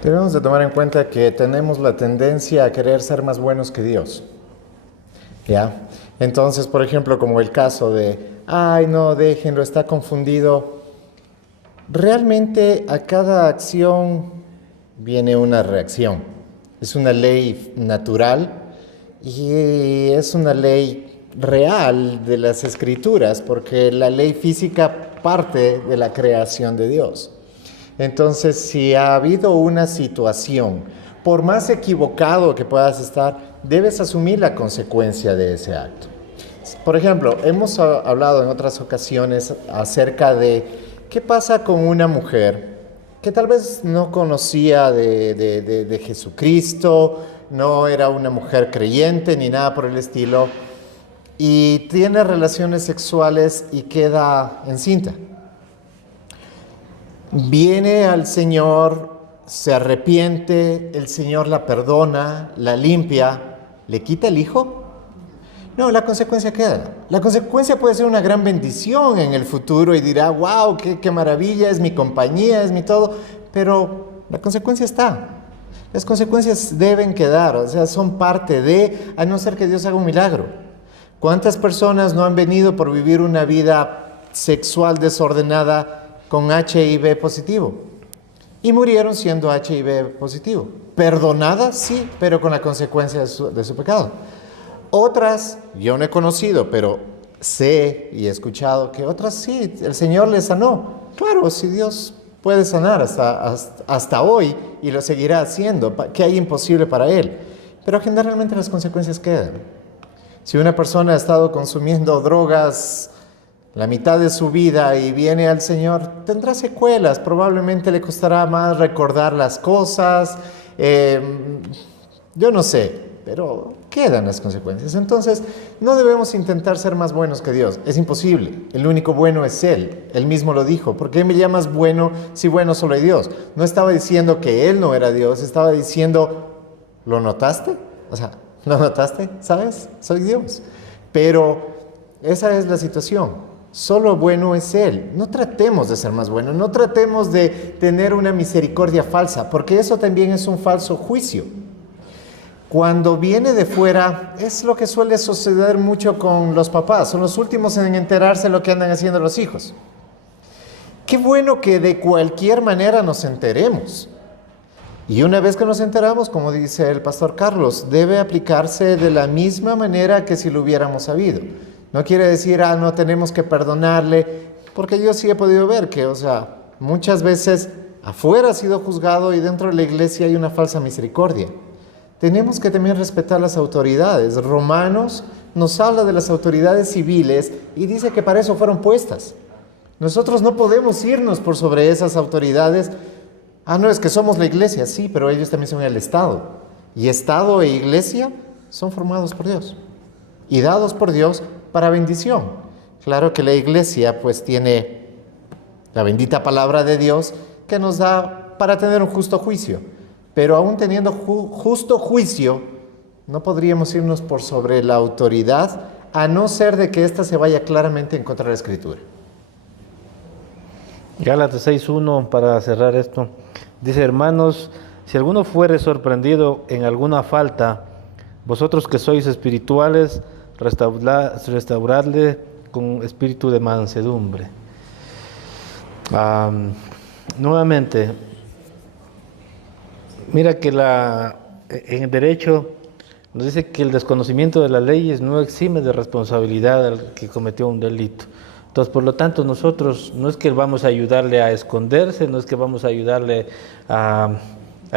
Debemos de tomar en cuenta que tenemos la tendencia a querer ser más buenos que Dios, ¿ya? Entonces, por ejemplo, como el caso de, ay, no, déjenlo, está confundido. Realmente a cada acción viene una reacción. Es una ley natural y es una ley real de las Escrituras, porque la ley física parte de la creación de Dios. Entonces, si ha habido una situación, por más equivocado que puedas estar, debes asumir la consecuencia de ese acto. Por ejemplo, hemos hablado en otras ocasiones acerca de qué pasa con una mujer que tal vez no conocía de Jesucristo, no era una mujer creyente ni nada por el estilo, y tiene relaciones sexuales y queda encinta. Viene al Señor, se arrepiente, el Señor la perdona, la limpia, ¿le quita el hijo? No, la consecuencia queda. La consecuencia puede ser una gran bendición en el futuro y dirá, wow, qué maravilla, es mi compañía, es mi todo, pero la consecuencia está. Las consecuencias deben quedar, o sea, son parte de, a no ser que Dios haga un milagro. ¿Cuántas personas no han venido por vivir una vida sexual desordenada con HIV positivo? Y murieron siendo HIV positivo. Perdonadas, sí, pero con la consecuencia de su pecado. Otras, yo no he conocido, pero sé y he escuchado que otras sí, el Señor les sanó. Claro, si Dios puede sanar hasta hoy y lo seguirá haciendo, ¿qué hay imposible para Él? Pero generalmente las consecuencias quedan. Si una persona ha estado consumiendo drogas la mitad de su vida y viene al Señor, tendrá secuelas, probablemente le costará más recordar las cosas, yo no sé, pero quedan las consecuencias. Entonces, no debemos intentar ser más buenos que Dios, es imposible, el único bueno es Él mismo lo dijo. ¿Por qué me llamas bueno si bueno solo hay Dios? No estaba diciendo que Él no era Dios, estaba diciendo, ¿lo notaste? O sea, ¿lo notaste? ¿Sabes? Soy Dios. Pero esa es la situación. Solo bueno es Él. No tratemos de ser más buenos, no tratemos de tener una misericordia falsa, porque eso también es un falso juicio. Cuando viene de fuera, es lo que suele suceder mucho con los papás. Son los últimos en enterarse de lo que andan haciendo los hijos. Qué bueno que de cualquier manera nos enteremos. Y una vez que nos enteramos, como dice el pastor Carlos, debe aplicarse de la misma manera que si lo hubiéramos sabido. No quiere decir, no tenemos que perdonarle, porque yo sí he podido ver que, muchas veces afuera ha sido juzgado y dentro de la iglesia hay una falsa misericordia. tenemos que también respetar las autoridades. Romanos nos habla de las autoridades civiles y dice que para eso fueron puestas. Nosotros no podemos irnos por sobre esas autoridades. No, es que somos la iglesia, sí, pero ellos también son el Estado. Y Estado e iglesia son formados por Dios y dados por Dios para bendición. Claro que la iglesia pues tiene la bendita palabra de Dios que nos da para tener un justo juicio. Pero aún teniendo justo juicio, no podríamos irnos por sobre la autoridad, a no ser de que ésta se vaya claramente en contra de la Escritura. Gálatas 6:1, para cerrar esto, dice: hermanos, si alguno fuere sorprendido en alguna falta, vosotros que sois espirituales, restauradle con espíritu de mansedumbre. Nuevamente, mira que en el derecho nos dice que el desconocimiento de las leyes no exime de responsabilidad al que cometió un delito. Entonces, por lo tanto, nosotros no es que vamos a ayudarle a esconderse, no es que vamos a ayudarle a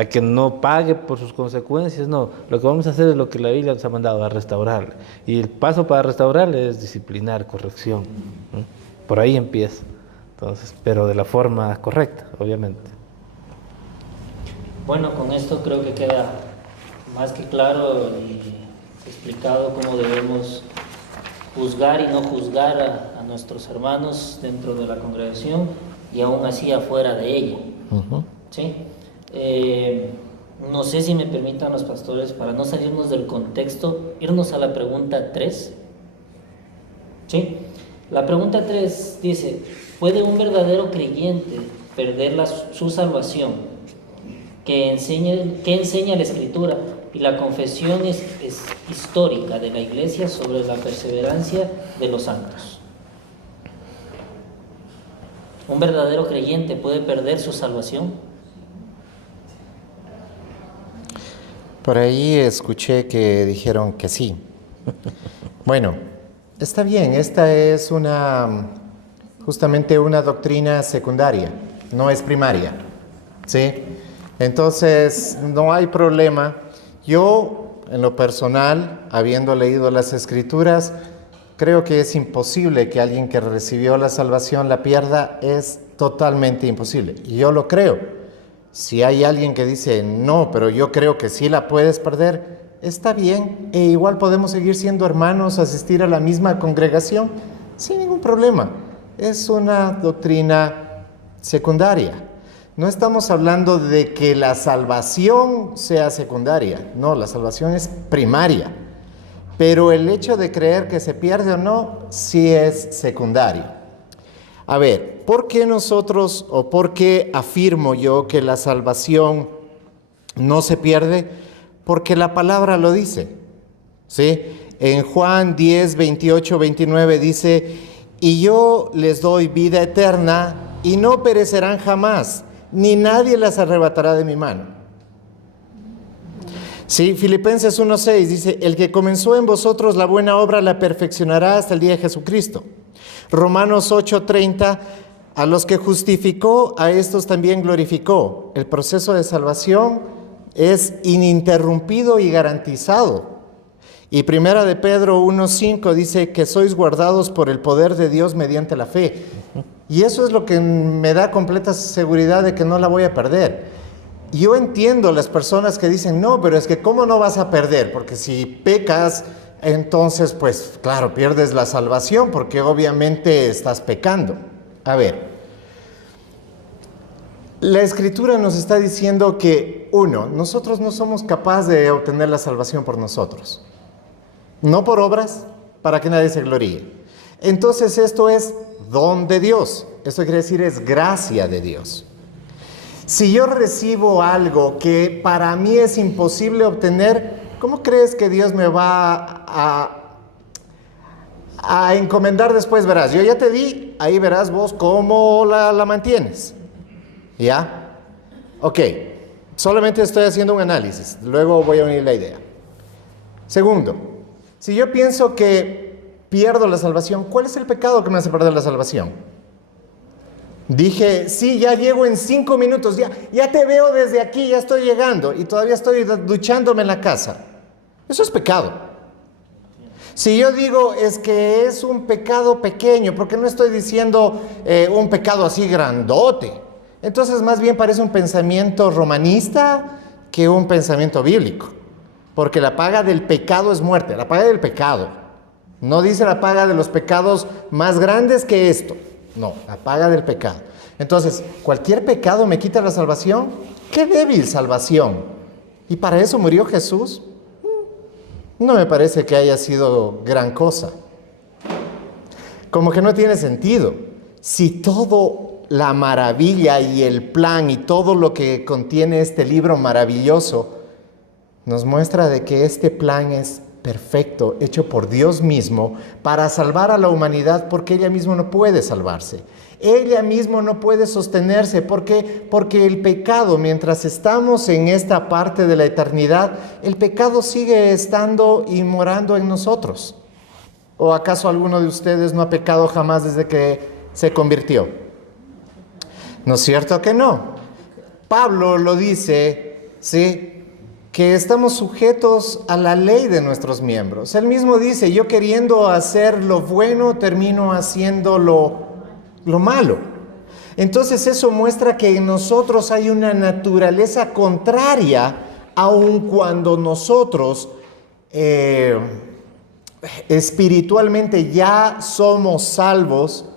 que no pague por sus consecuencias, no. Lo que vamos a hacer es lo que la Biblia nos ha mandado, a restaurarle. Y el paso para restaurarle es disciplinar, corrección. Por ahí empieza. Entonces, pero de la forma correcta, obviamente. Bueno, con esto creo que queda más que claro y explicado cómo debemos juzgar y no juzgar a nuestros hermanos dentro de la congregación y aún así afuera de ella. ¿Sí? No sé si me permitan los pastores, para no salirnos del contexto, irnos a la pregunta 3. ¿Sí? La pregunta 3 dice: ¿puede un verdadero creyente perder su salvación? ¿Qué enseña la Escritura y la confesión es histórica de la Iglesia sobre la perseverancia de los santos? ¿Un verdadero creyente puede perder su salvación? Por ahí escuché que dijeron que sí. Bueno, está bien, esta es justamente una doctrina secundaria, no es primaria, ¿sí? Entonces, no hay problema. Yo, en lo personal, habiendo leído las Escrituras, creo que es imposible que alguien que recibió la salvación la pierda, es totalmente imposible. Y yo lo creo. Si hay alguien que dice, no, pero yo creo que sí la puedes perder, está bien, e igual podemos seguir siendo hermanos, asistir a la misma congregación, sin ningún problema. Es una doctrina secundaria. No estamos hablando de que la salvación sea secundaria, no, la salvación es primaria. Pero el hecho de creer que se pierde o no, sí es secundario. A ver, ¿por qué nosotros, o por qué afirmo yo que la salvación no se pierde? Porque la palabra lo dice, ¿sí? En Juan 10, 28, 29 dice: y yo les doy vida eterna y no perecerán jamás, ni nadie las arrebatará de mi mano. Sí, Filipenses 1:6 dice: el que comenzó en vosotros la buena obra la perfeccionará hasta el día de Jesucristo. Romanos 8:30: a los que justificó, a estos también glorificó. El proceso de salvación es ininterrumpido y garantizado. Y Primera de Pedro 1:5 dice que sois guardados por el poder de Dios mediante la fe. Y eso es lo que me da completa seguridad de que no la voy a perder. Yo entiendo las personas que dicen, no, pero es que ¿cómo no vas a perder? Porque si pecas, entonces, pues claro, pierdes la salvación porque obviamente estás pecando. A ver, la Escritura nos está diciendo que, uno, nosotros no somos capaces de obtener la salvación por nosotros. No por obras, para que nadie se gloríe. Entonces esto es don de Dios. Esto quiere decir es gracia de Dios. Si yo recibo algo que para mí es imposible obtener, ¿cómo crees que Dios me va a encomendar después? Verás, yo ya te di, ahí verás vos cómo la mantienes. ¿Ya? Ok, solamente estoy haciendo un análisis, luego voy a unir la idea. Segundo, si yo pienso que pierdo la salvación, ¿cuál es el pecado que me hace perder la salvación? Dije, sí, ya llego en 5 minutos, ya te veo desde aquí, ya estoy llegando y todavía estoy duchándome en la casa. Eso es pecado. Si yo digo es que es un pecado pequeño, porque no estoy diciendo un pecado así grandote, entonces más bien parece un pensamiento romanista que un pensamiento bíblico. Porque la paga del pecado es muerte, la paga del pecado. No dice la paga de los pecados más grandes que esto. No, la paga del pecado. Entonces, ¿cualquier pecado me quita la salvación? ¡Qué débil salvación! ¿Y para eso murió Jesús? No me parece que haya sido gran cosa. Como que no tiene sentido. Si todo la maravilla y el plan y todo lo que contiene este libro maravilloso nos muestra de que este plan es perfecto, hecho por Dios mismo, para salvar a la humanidad, porque ella misma no puede salvarse. Ella misma no puede sostenerse. ¿Por qué? Porque el pecado, mientras estamos en esta parte de la eternidad, el pecado sigue estando y morando en nosotros. ¿O acaso alguno de ustedes no ha pecado jamás desde que se convirtió? ¿No es cierto que no? Pablo lo dice, ¿sí?, que estamos sujetos a la ley de nuestros miembros. Él mismo dice, yo queriendo hacer lo bueno, termino haciendo lo malo. Entonces eso muestra que en nosotros hay una naturaleza contraria, aun cuando nosotros espiritualmente ya somos salvos,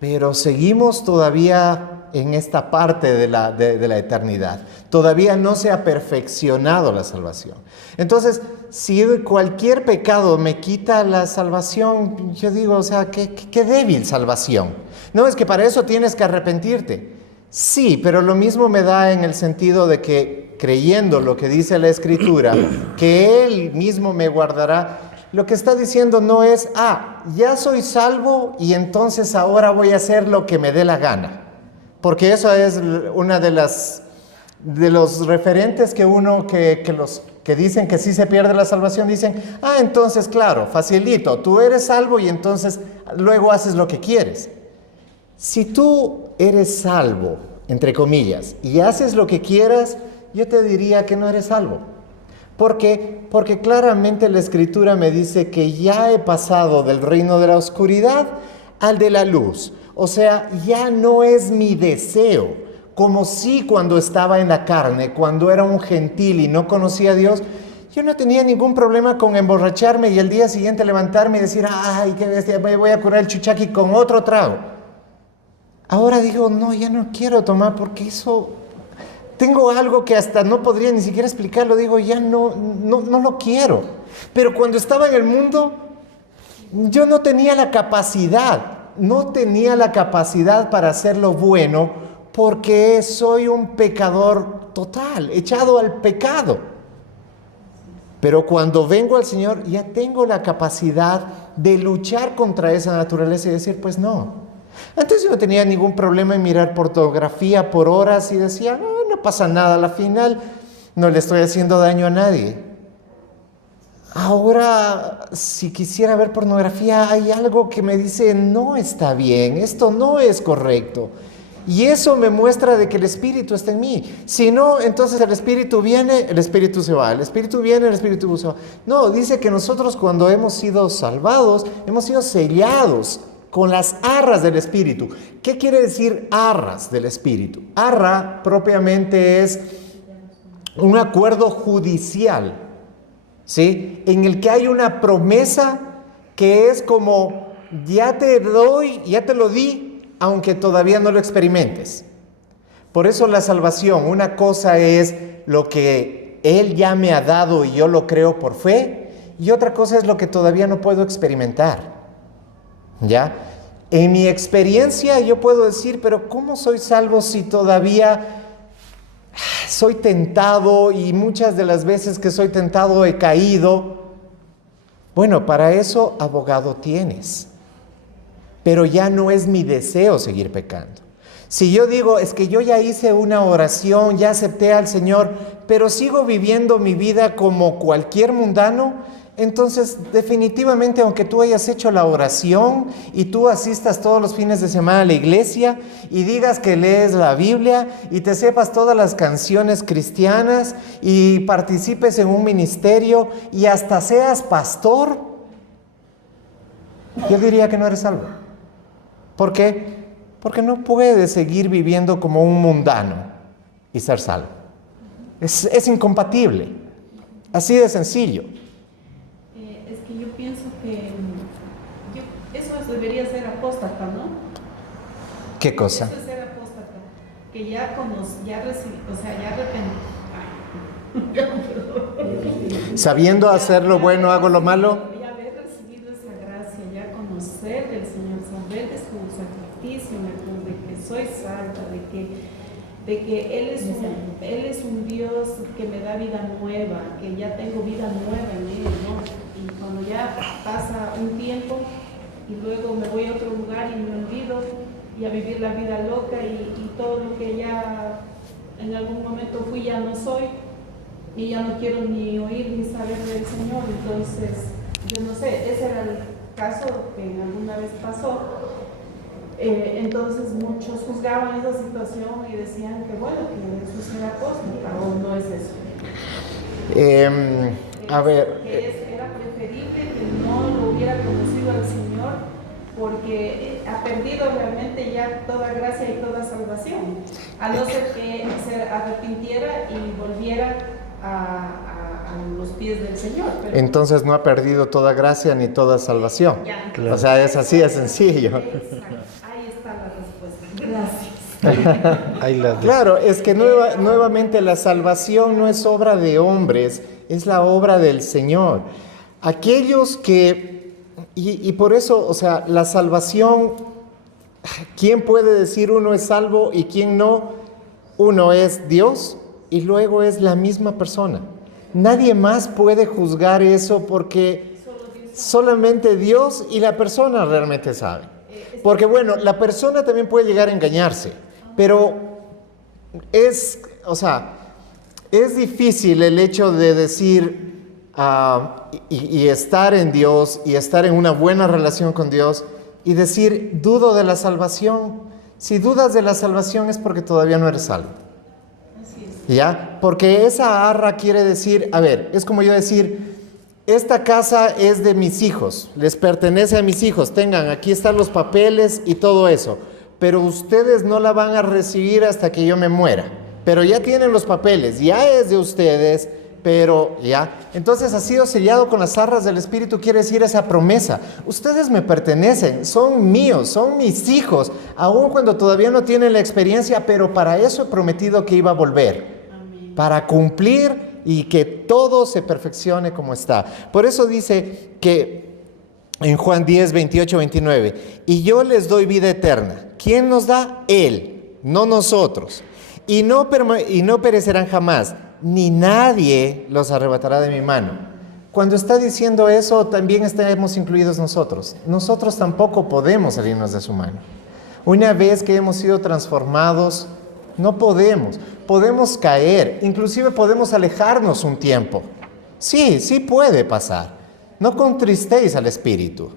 pero seguimos todavía en esta parte de la eternidad. Todavía no se ha perfeccionado la salvación. Entonces, si cualquier pecado me quita la salvación, yo digo, o sea, qué débil salvación. No, es que para eso tienes que arrepentirte. Sí, pero lo mismo me da en el sentido de que, creyendo lo que dice la Escritura, que Él mismo me guardará. Lo que está diciendo no es, ya soy salvo y entonces ahora voy a hacer lo que me dé la gana. Porque eso es una de los referentes que los que dicen que sí se pierde la salvación, dicen, entonces claro, facilito, tú eres salvo y entonces luego haces lo que quieres. Si tú eres salvo, entre comillas, y haces lo que quieras, yo te diría que no eres salvo. ¿Por qué? Porque claramente la Escritura me dice que ya he pasado del reino de la oscuridad al de la luz. O sea, ya no es mi deseo, como si cuando estaba en la carne, cuando era un gentil y no conocía a Dios, yo no tenía ningún problema con emborracharme y el día siguiente levantarme y decir, qué bestia, voy a curar el chuchaqui con otro trago. Ahora digo, no, ya no quiero tomar porque eso... Tengo algo que hasta no podría ni siquiera explicarlo, digo, ya no lo quiero. Pero cuando estaba en el mundo, yo no tenía la capacidad para hacer lo bueno, porque soy un pecador total, echado al pecado. Pero cuando vengo al Señor, ya tengo la capacidad de luchar contra esa naturaleza y decir, pues no. Antes yo no tenía ningún problema en mirar pornografía por horas y decía, no pasa nada, al final no le estoy haciendo daño a nadie. Ahora, si quisiera ver pornografía, hay algo que me dice, no está bien, esto no es correcto. Y eso me muestra de que el Espíritu está en mí. Si no, entonces el Espíritu viene, el Espíritu se va. El Espíritu viene, el Espíritu se va. No, dice que nosotros cuando hemos sido salvados, hemos sido sellados con las arras del Espíritu. ¿Qué quiere decir arras del Espíritu? Arra propiamente es un acuerdo judicial, ¿sí?, en el que hay una promesa que es como, ya te lo di, aunque todavía no lo experimentes. Por eso la salvación, una cosa es lo que Él ya me ha dado y yo lo creo por fe, y otra cosa es lo que todavía no puedo experimentar. ¿Ya? En mi experiencia yo puedo decir, pero ¿cómo soy salvo si todavía soy tentado y muchas de las veces que soy tentado he caído? Bueno, para eso abogado tienes, pero ya no es mi deseo seguir pecando. Si yo digo, es que yo ya hice una oración, ya acepté al Señor, pero sigo viviendo mi vida como cualquier mundano, entonces definitivamente aunque tú hayas hecho la oración y tú asistas todos los fines de semana a la iglesia y digas que lees la Biblia y te sepas todas las canciones cristianas y participes en un ministerio y hasta seas pastor, yo diría que no eres salvo. ¿Por qué? Porque no puedes seguir viviendo como un mundano y ser salvo. Es incompatible. Así de sencillo. Es que yo pienso que eso debería ser apóstata, ¿no? ¿Qué cosa? Eso es ser apóstata. Que ya recibí, o sea, ya arrepentí. Sabiendo hacer lo bueno, hago lo malo. Ya haber recibido esa gracia, ya conocer del Señor, saber de su sacrificio en la cruz, de que soy salva, de que Él es un Dios que me da vida nueva, que ya tengo vida nueva en Él, ¿no? Y cuando ya pasa un tiempo y luego me voy a otro lugar y me olvido y a vivir la vida loca y todo lo que ya en algún momento fui ya no soy y ya no quiero ni oír ni saber del Señor. Entonces, yo no sé, ese era el caso que alguna vez pasó. Entonces muchos juzgaban esa situación y decían que bueno, que eso es ser apóstata, o no es eso. A ver. Era preferible que no lo hubiera conocido al Señor porque ha perdido realmente ya toda gracia y toda salvación, a no ser que se arrepintiera y volviera a los pies del Señor. Pero Entonces no ha perdido toda gracia ni toda salvación. claro. O sea, es así de sencillo. Exacto. Ahí está la respuesta. Gracias. Ahí las Claro, es que nuevamente la salvación no es obra de hombres, es la obra del Señor. Aquellos que, y por eso, o sea, la salvación, ¿quién puede decir uno es salvo y quién no? Uno es Dios y luego es la misma persona. Nadie más puede juzgar eso porque solamente Dios y la persona realmente saben. Porque bueno, la persona también puede llegar a engañarse, pero es difícil el hecho de decir y estar en Dios y estar en una buena relación con Dios y decir, dudo de la salvación. Si dudas de la salvación es porque todavía no eres salvo. ¿Ya? Porque esa arra quiere decir, a ver, es como yo decir, esta casa es de mis hijos, les pertenece a mis hijos, tengan, aquí están los papeles y todo eso, pero ustedes no la van a recibir hasta que yo me muera, pero ya tienen los papeles, ya es de ustedes, pero ya, entonces ha sido sellado con las arras del Espíritu, quiere decir esa promesa, ustedes me pertenecen, son míos, son mis hijos, aun cuando todavía no tienen la experiencia, pero para eso he prometido que iba a volver. Para cumplir y que todo se perfeccione como está. Por eso dice que en Juan 10, 28, 29, y yo les doy vida eterna. ¿Quién nos da? Él, no nosotros. Y no perecerán jamás, ni nadie los arrebatará de mi mano. Cuando está diciendo eso, también estamos incluidos nosotros. Nosotros tampoco podemos salirnos de su mano. Una vez que hemos sido transformados, no podemos caer, inclusive podemos alejarnos un tiempo. Sí puede pasar. No contristéis al Espíritu.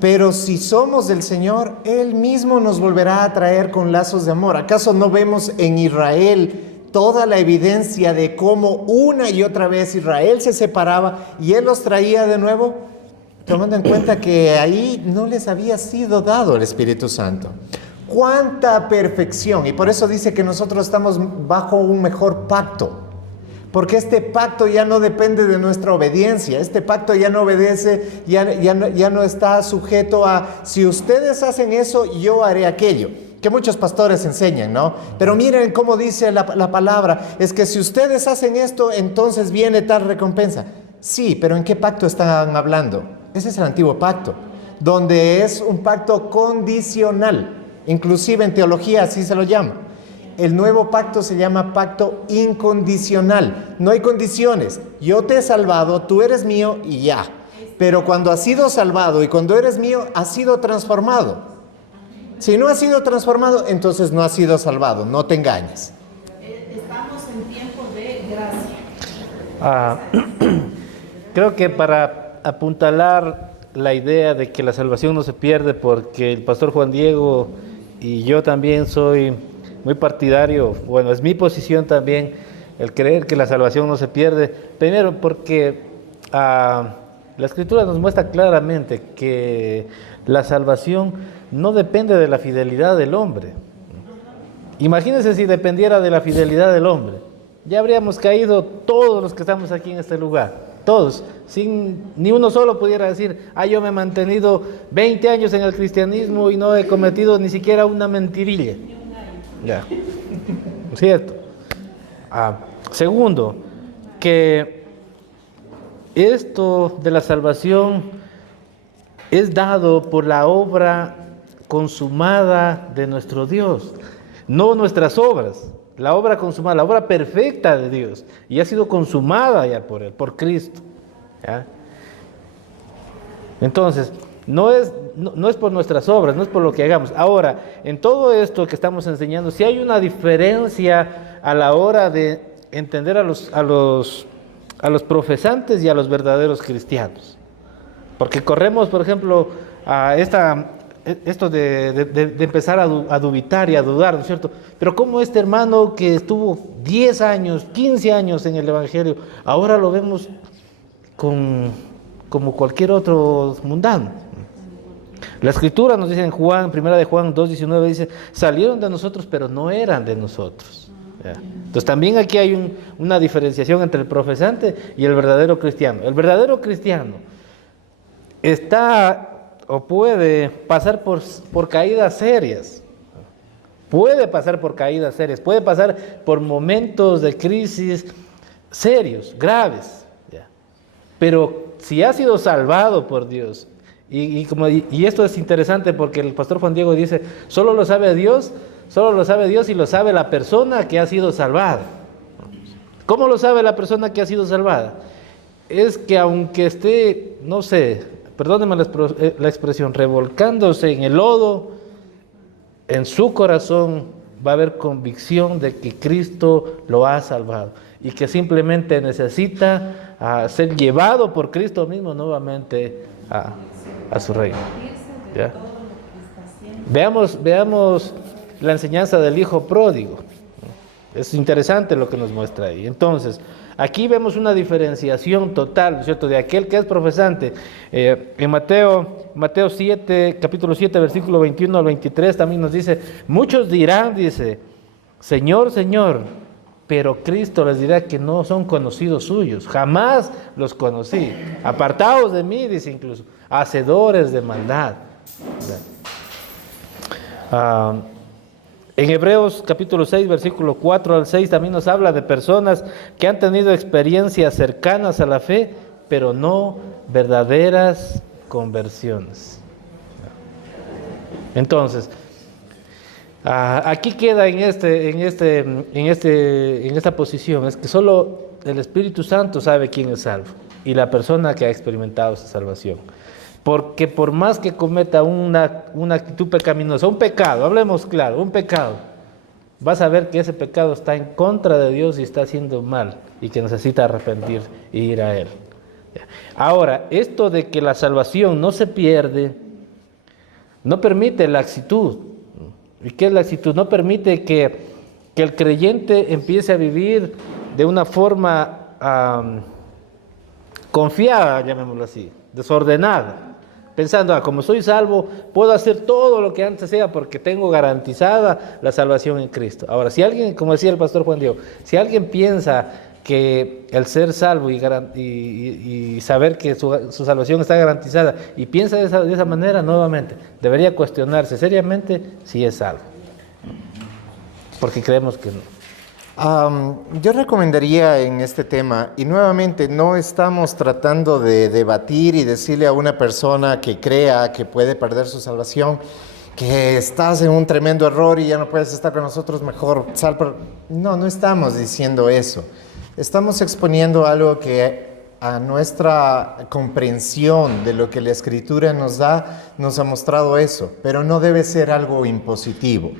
Pero si somos del Señor, Él mismo nos volverá a traer con lazos de amor. ¿Acaso no vemos en Israel toda la evidencia de cómo una y otra vez Israel se separaba y Él los traía de nuevo? Tomando en cuenta que ahí no les había sido dado el Espíritu Santo. ¡Cuánta perfección! Y por eso dice que nosotros estamos bajo un mejor pacto. Porque este pacto ya no depende de nuestra obediencia. Este pacto ya no obedece, ya no está sujeto a si ustedes hacen eso, yo haré aquello. Que muchos pastores enseñan, ¿no? Pero miren cómo dice la palabra. Es que si ustedes hacen esto, entonces viene tal recompensa. Sí, pero ¿en qué pacto están hablando? Ese es el antiguo pacto, donde es un pacto condicional. Inclusive en teología así se lo llama. El nuevo pacto se llama pacto incondicional. No hay condiciones. Yo te he salvado, tú eres mío y ya. Pero cuando has sido salvado y cuando eres mío, has sido transformado. Si no has sido transformado, entonces no has sido salvado. No te engañes. Estamos en tiempo de gracia. creo que para apuntalar la idea de que la salvación no se pierde, porque el pastor Juan Diego y yo también soy muy partidario, bueno, es mi posición también, el creer que la salvación no se pierde. Primero porque la Escritura nos muestra claramente que la salvación no depende de la fidelidad del hombre. Imagínense si dependiera de la fidelidad del hombre. Ya habríamos caído todos los que estamos aquí en este lugar, todos, sin ni uno solo pudiera decir, yo me he mantenido 20 años en el cristianismo y no he cometido ni siquiera una mentirilla. Ya, ¿cierto? Segundo, que esto de la salvación es dado por la obra consumada de nuestro Dios, no nuestras obras. La obra consumada, la obra perfecta de Dios, y ha sido consumada ya por Él, por Cristo. ¿Ya? Entonces, no es por nuestras obras, no es por lo que hagamos. Ahora, en todo esto que estamos enseñando, sí hay una diferencia a la hora de entender a los profesantes y a los verdaderos cristianos. Porque corremos, por ejemplo, a esto de empezar a dubitar y a dudar, ¿no es cierto? Pero ¿cómo este hermano que estuvo 10 años, 15 años en el Evangelio, ahora lo vemos como cualquier otro mundano? La Escritura nos dice en Juan, primera de Juan 2:19, dice, salieron de nosotros, pero no eran de nosotros. ¿Ya? Entonces también aquí hay una diferenciación entre el profesante y el verdadero cristiano. El verdadero cristiano está o puede pasar por caídas serias, puede pasar por momentos de crisis serios, graves, ¿ya? Pero si ha sido salvado por Dios, y esto es interesante porque el pastor Juan Diego dice, solo lo sabe Dios y lo sabe la persona que ha sido salvada. ¿Cómo lo sabe la persona que ha sido salvada? Es que aunque esté, no sé, perdónenme la expresión, revolcándose en el lodo, en su corazón va a haber convicción de que Cristo lo ha salvado y que simplemente necesita ser llevado por Cristo mismo nuevamente a su reino. ¿Ya? Veamos la enseñanza del hijo pródigo. Es interesante lo que nos muestra ahí. Entonces, aquí vemos una diferenciación total, ¿no es cierto?, de aquel que es profesante. En Mateo 7, capítulo 7, versículo 21 al 23 también nos dice, muchos dirán, dice, Señor, Señor, pero Cristo les dirá que no son conocidos suyos, jamás los conocí. Apartaos de mí, dice incluso, hacedores de maldad. En Hebreos capítulo 6, versículo 4 al 6 también nos habla de personas que han tenido experiencias cercanas a la fe, pero no verdaderas conversiones. Entonces, aquí queda en esta posición, es que solo el Espíritu Santo sabe quién es salvo y la persona que ha experimentado esa salvación. Porque por más que cometa una actitud pecaminosa, un pecado, hablemos claro, un pecado, vas a ver que ese pecado está en contra de Dios y está haciendo mal y que necesita arrepentir e ir a Él. Ahora, esto de que la salvación no se pierde, no permite la laxitud. ¿Y qué es la laxitud? No permite que el creyente empiece a vivir de una forma confiada, llamémoslo así, desordenada. Pensando, como soy salvo, puedo hacer todo lo que antes hacía porque tengo garantizada la salvación en Cristo. Ahora, si alguien, como decía el pastor Juan Diego, si alguien piensa que el ser salvo y saber que su salvación está garantizada y piensa de esa manera, nuevamente, debería cuestionarse seriamente si es salvo. Porque creemos que no. Yo recomendaría en este tema, y nuevamente no estamos tratando de debatir y decirle a una persona que crea que puede perder su salvación, que estás en un tremendo error y ya no puedes estar con nosotros, mejor sal. No estamos diciendo eso. Estamos exponiendo algo que a nuestra comprensión de lo que la Escritura nos da, nos ha mostrado eso, pero no debe ser algo impositivo.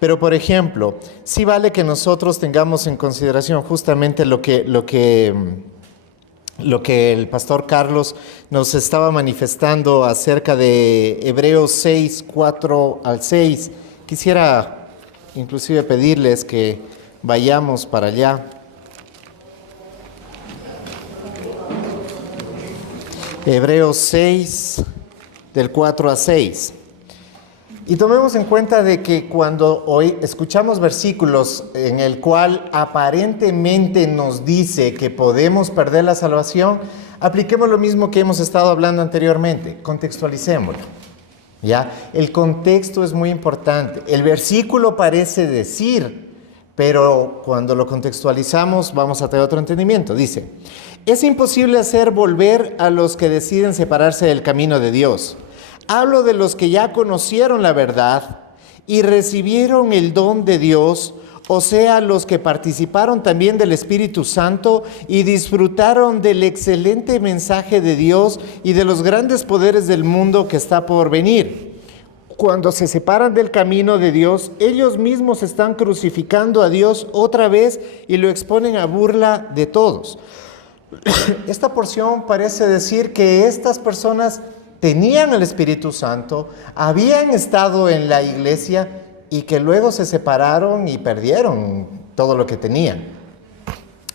Pero, por ejemplo, sí vale que nosotros tengamos en consideración justamente lo que lo que el pastor Carlos nos estaba manifestando acerca de Hebreos 6, 4 al 6. Quisiera inclusive pedirles que vayamos para allá. Hebreos 6, del 4 a 6. Y tomemos en cuenta de que cuando hoy escuchamos versículos en el cual aparentemente nos dice que podemos perder la salvación, apliquemos lo mismo que hemos estado hablando anteriormente, contextualicémoslo. ¿Ya? El contexto es muy importante. El versículo parece decir, pero cuando lo contextualizamos vamos a tener otro entendimiento. Dice, es imposible hacer volver a los que deciden separarse del camino de Dios. Hablo de los que ya conocieron la verdad y recibieron el don de Dios, o sea, los que participaron también del Espíritu Santo y disfrutaron del excelente mensaje de Dios y de los grandes poderes del mundo que está por venir. Cuando se separan del camino de Dios, ellos mismos están crucificando a Dios otra vez y lo exponen a burla de todos. Esta porción parece decir que estas personas tenían el Espíritu Santo, habían estado en la iglesia y que luego se separaron y perdieron todo lo que tenían.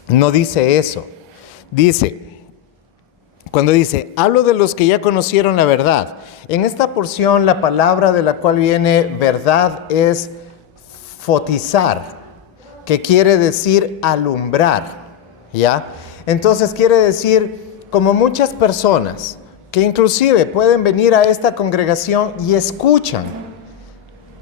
No dice eso. Dice, cuando dice, hablo de los que ya conocieron la verdad. En esta porción la palabra de la cual viene verdad es fotizar, que quiere decir alumbrar, ¿ya? Entonces quiere decir, como muchas personas que inclusive pueden venir a esta congregación y escuchan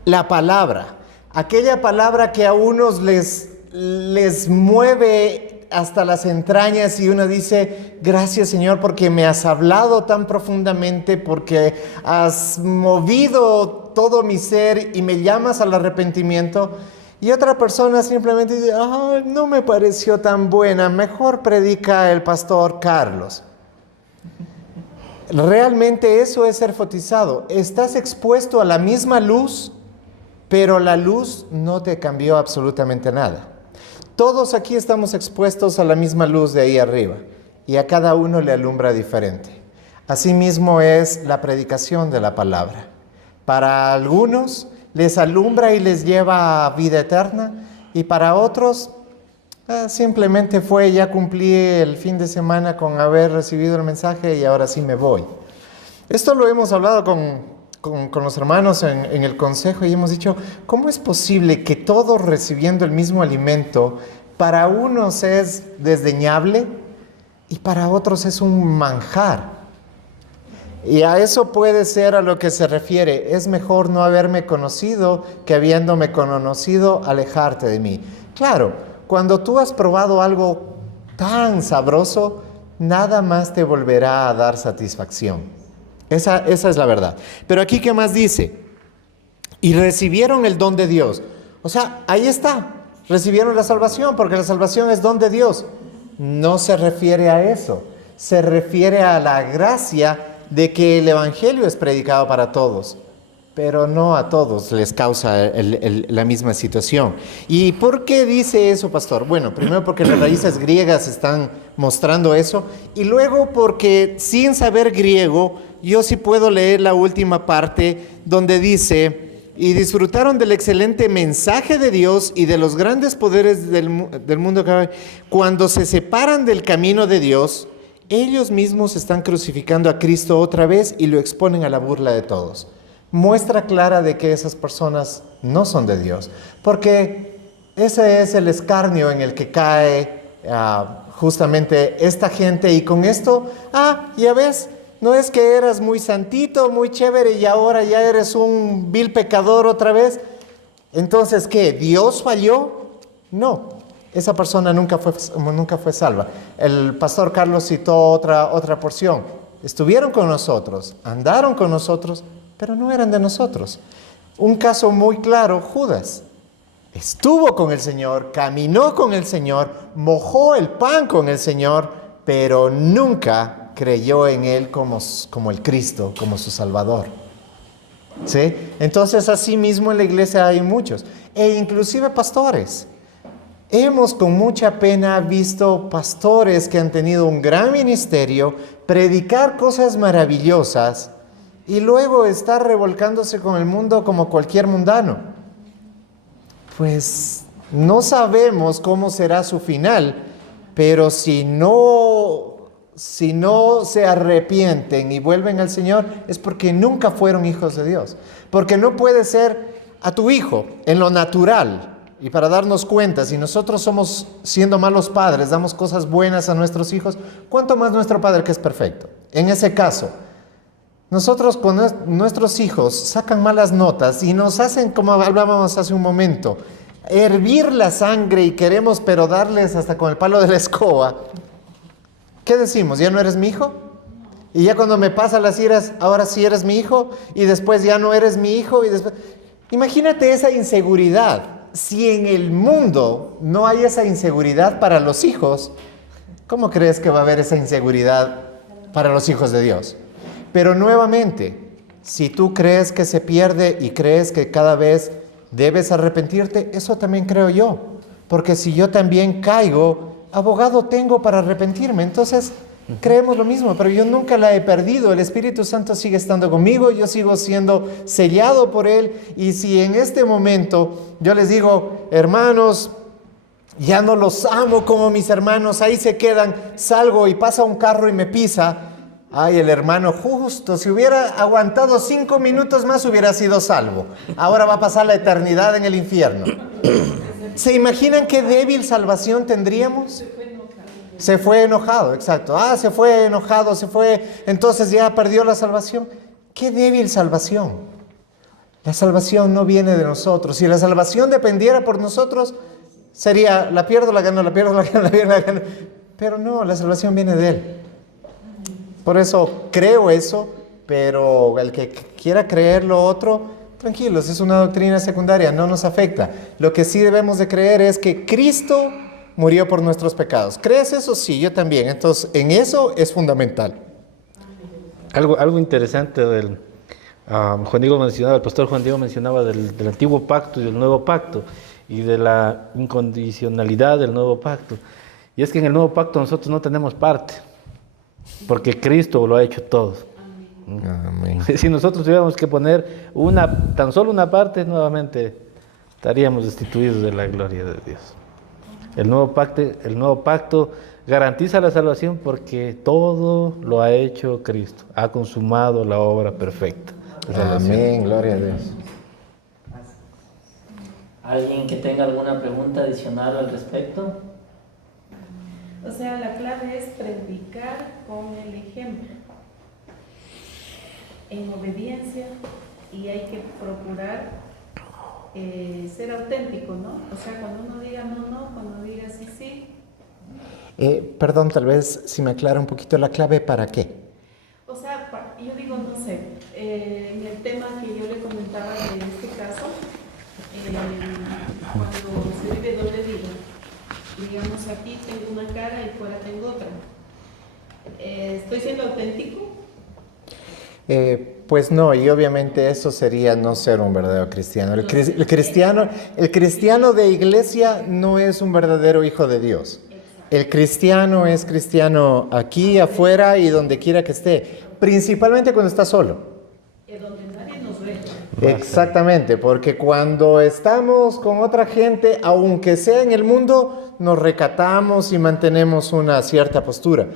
la palabra, aquella palabra que a unos les mueve hasta las entrañas y uno dice, gracias Señor porque me has hablado tan profundamente, porque has movido todo mi ser y me llamas al arrepentimiento. Y otra persona simplemente dice, no me pareció tan buena, mejor predica el pastor Carlos. Realmente eso es ser fotizado. Estás expuesto a la misma luz, pero la luz no te cambió absolutamente nada. Todos aquí estamos expuestos a la misma luz de ahí arriba, y a cada uno le alumbra diferente. Asimismo es la predicación de la palabra. Para algunos les alumbra y les lleva a vida eterna, y para otros simplemente ya cumplí el fin de semana con haber recibido el mensaje y ahora sí me voy. Esto lo hemos hablado con los hermanos en el consejo y hemos dicho, ¿cómo es posible que todos recibiendo el mismo alimento, para unos es desdeñable y para otros es un manjar? Y a eso puede ser a lo que se refiere, es mejor no haberme conocido que habiéndome conocido alejarte de mí. Claro, cuando tú has probado algo tan sabroso, nada más te volverá a dar satisfacción. Esa es la verdad. Pero aquí, ¿qué más dice? Y recibieron el don de Dios. O sea, ahí está. Recibieron la salvación, porque la salvación es don de Dios. No se refiere a eso. Se refiere a la gracia de que el Evangelio es predicado para todos. Pero no a todos les causa la misma situación. ¿Y por qué dice eso, pastor? Bueno, primero porque las raíces griegas están mostrando eso, y luego porque sin saber griego, yo sí puedo leer la última parte donde dice, y disfrutaron del excelente mensaje de Dios y de los grandes poderes del mundo. Cuando se separan del camino de Dios, ellos mismos están crucificando a Cristo otra vez y lo exponen a la burla de todos. Muestra clara de que esas personas no son de Dios, porque ese es el escarnio en el que cae justamente esta gente, y con esto, ya ves, no es que eras muy santito, muy chévere y ahora ya eres un vil pecador otra vez. Entonces, ¿qué? ¿Dios falló? No, esa persona nunca fue salva. El pastor Carlos citó otra porción. Estuvieron con nosotros, andaron con nosotros, pero no eran de nosotros. Un caso muy claro, Judas. Estuvo con el Señor, caminó con el Señor, mojó el pan con el Señor, pero nunca creyó en Él como el Cristo, como su Salvador. ¿Sí? Entonces, así mismo en la iglesia hay muchos, e inclusive pastores. Hemos con mucha pena visto pastores que han tenido un gran ministerio, predicar cosas maravillosas y luego estar revolcándose con el mundo como cualquier mundano. Pues no sabemos cómo será su final, pero si no se arrepienten y vuelven al Señor, es porque nunca fueron hijos de Dios. Porque no puede ser a tu hijo en lo natural. Y para darnos cuenta, si nosotros somos, siendo malos padres, damos cosas buenas a nuestros hijos, ¿cuánto más nuestro Padre que es perfecto? En ese caso, nosotros con nuestros hijos sacan malas notas y nos hacen, como hablábamos hace un momento, hervir la sangre y queremos pero darles hasta con el palo de la escoba. ¿Qué decimos? ¿Ya no eres mi hijo? Y ya cuando me pasan las iras, ahora sí eres mi hijo, y después ya no eres mi hijo, y después... Imagínate esa inseguridad. Si en el mundo no hay esa inseguridad para los hijos, ¿cómo crees que va a haber esa inseguridad para los hijos de Dios? Pero nuevamente, si tú crees que se pierde y crees que cada vez debes arrepentirte, eso también creo yo. Porque si yo también caigo, abogado tengo para arrepentirme. Entonces, creemos lo mismo, pero yo nunca la he perdido. El Espíritu Santo sigue estando conmigo, yo sigo siendo sellado por Él. Y si en este momento yo les digo, hermanos, ya no los amo como mis hermanos, ahí se quedan, salgo y pasa un carro y me pisa, ay, el hermano justo, si hubiera aguantado 5 minutos más hubiera sido salvo. Ahora va a pasar la eternidad en el infierno. ¿Se imaginan qué débil salvación tendríamos? Se fue enojado, exacto. Se fue enojado, se fue, entonces ya perdió la salvación. ¡Qué débil salvación! La salvación no viene de nosotros. Si la salvación dependiera por nosotros, sería, la pierdo, la gano, la pierdo, la gano, la pierdo, la gano. Pero no, la salvación viene de Él. Por eso creo eso, pero el que quiera creer lo otro, tranquilos, es una doctrina secundaria, no nos afecta. Lo que sí debemos de creer es que Cristo murió por nuestros pecados. ¿Crees eso? Sí, yo también. Entonces, en eso es fundamental. Algo interesante del Juan Diego mencionaba, el pastor Juan Diego mencionaba del antiguo pacto y del nuevo pacto y de la incondicionalidad del nuevo pacto. Y es que en el nuevo pacto nosotros no tenemos parte, porque Cristo lo ha hecho todo. Amén. Si nosotros tuviéramos que poner tan solo una parte, nuevamente estaríamos destituidos de la gloria de Dios. El nuevo pacto garantiza la salvación porque todo lo ha hecho Cristo. Ha consumado la obra perfecta. Amén, gloria a Dios. ¿Alguien que tenga alguna pregunta adicional al respecto? O sea, la clave es predicar con el ejemplo, en obediencia, y hay que procurar ser auténtico, ¿no? O sea, cuando uno diga no, cuando diga sí. Perdón, tal vez si me aclara un poquito la clave, ¿para qué? O sea, yo digo, no sé, en el tema que yo le comentaba de este caso, cuando se vive doble vida, digamos, aquí tengo una cara y fuera tengo otra. ¿Estoy siendo auténtico? Pues no, y obviamente eso sería no ser un verdadero cristiano. El cristiano de iglesia no es un verdadero hijo de Dios. El cristiano es cristiano aquí, afuera y donde quiera que esté, principalmente cuando está solo. Donde nadie nos ve. Exactamente, porque cuando estamos con otra gente, aunque sea en el mundo, nos recatamos y mantenemos una cierta postura.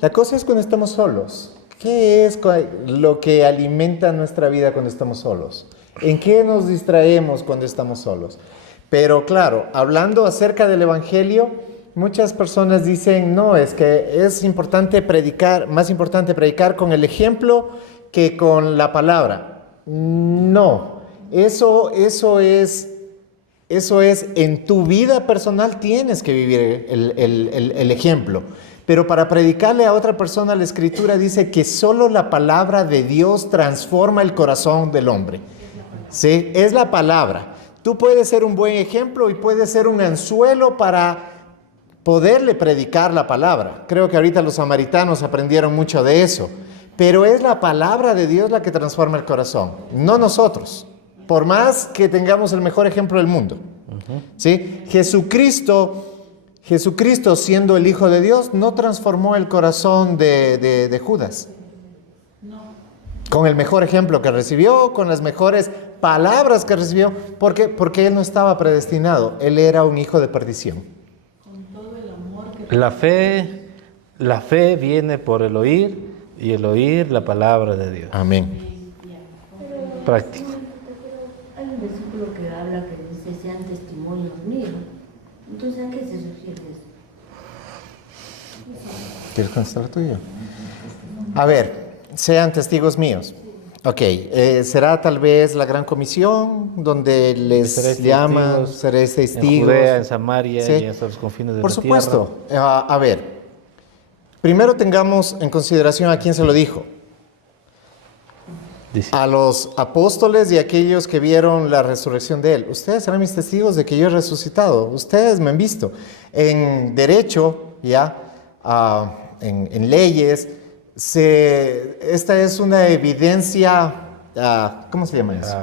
La cosa es cuando estamos solos. ¿Qué es lo que alimenta nuestra vida cuando estamos solos? ¿En qué nos distraemos cuando estamos solos? Pero claro, hablando acerca del Evangelio, muchas personas dicen, no, es que es importante predicar, más importante predicar con el ejemplo que con la palabra. No, eso es en tu vida personal tienes que vivir el ejemplo. Pero para predicarle a otra persona, la Escritura dice que solo la palabra de Dios transforma el corazón del hombre. ¿Sí? Es la palabra. Tú puedes ser un buen ejemplo y puedes ser un anzuelo para poderle predicar la palabra. Creo que ahorita los samaritanos aprendieron mucho de eso. Pero es la palabra de Dios la que transforma el corazón, no nosotros. Por más que tengamos el mejor ejemplo del mundo. ¿Sí? Jesucristo, siendo el Hijo de Dios, no transformó el corazón de Judas. Con el mejor ejemplo que recibió, con las mejores palabras que recibió. ¿Por qué? Porque él no estaba predestinado. Él era un hijo de perdición. Con todo el amor que La fe viene por el oír y el oír la palabra de Dios. Amén. Práctico. Hay un versículo que habla que dice sean testimonios míos. Entonces, ¿a qué se refiere eso? ¿Quieres contestar lo tuyo? A ver, sean testigos míos. Ok, será tal vez la gran comisión donde les Seréis llaman, testigos seréis testigos. En Judea, en Samaria Sí. y hasta los confines de Por la supuesto. A ver, primero tengamos en consideración a quién se lo dijo. tierra. Dice, A los apóstoles y aquellos que vieron la resurrección de él. Ustedes serán mis testigos de que yo he resucitado. Ustedes me han visto. En derecho, ya, en leyes, esta es una evidencia, ¿cómo se llama eso?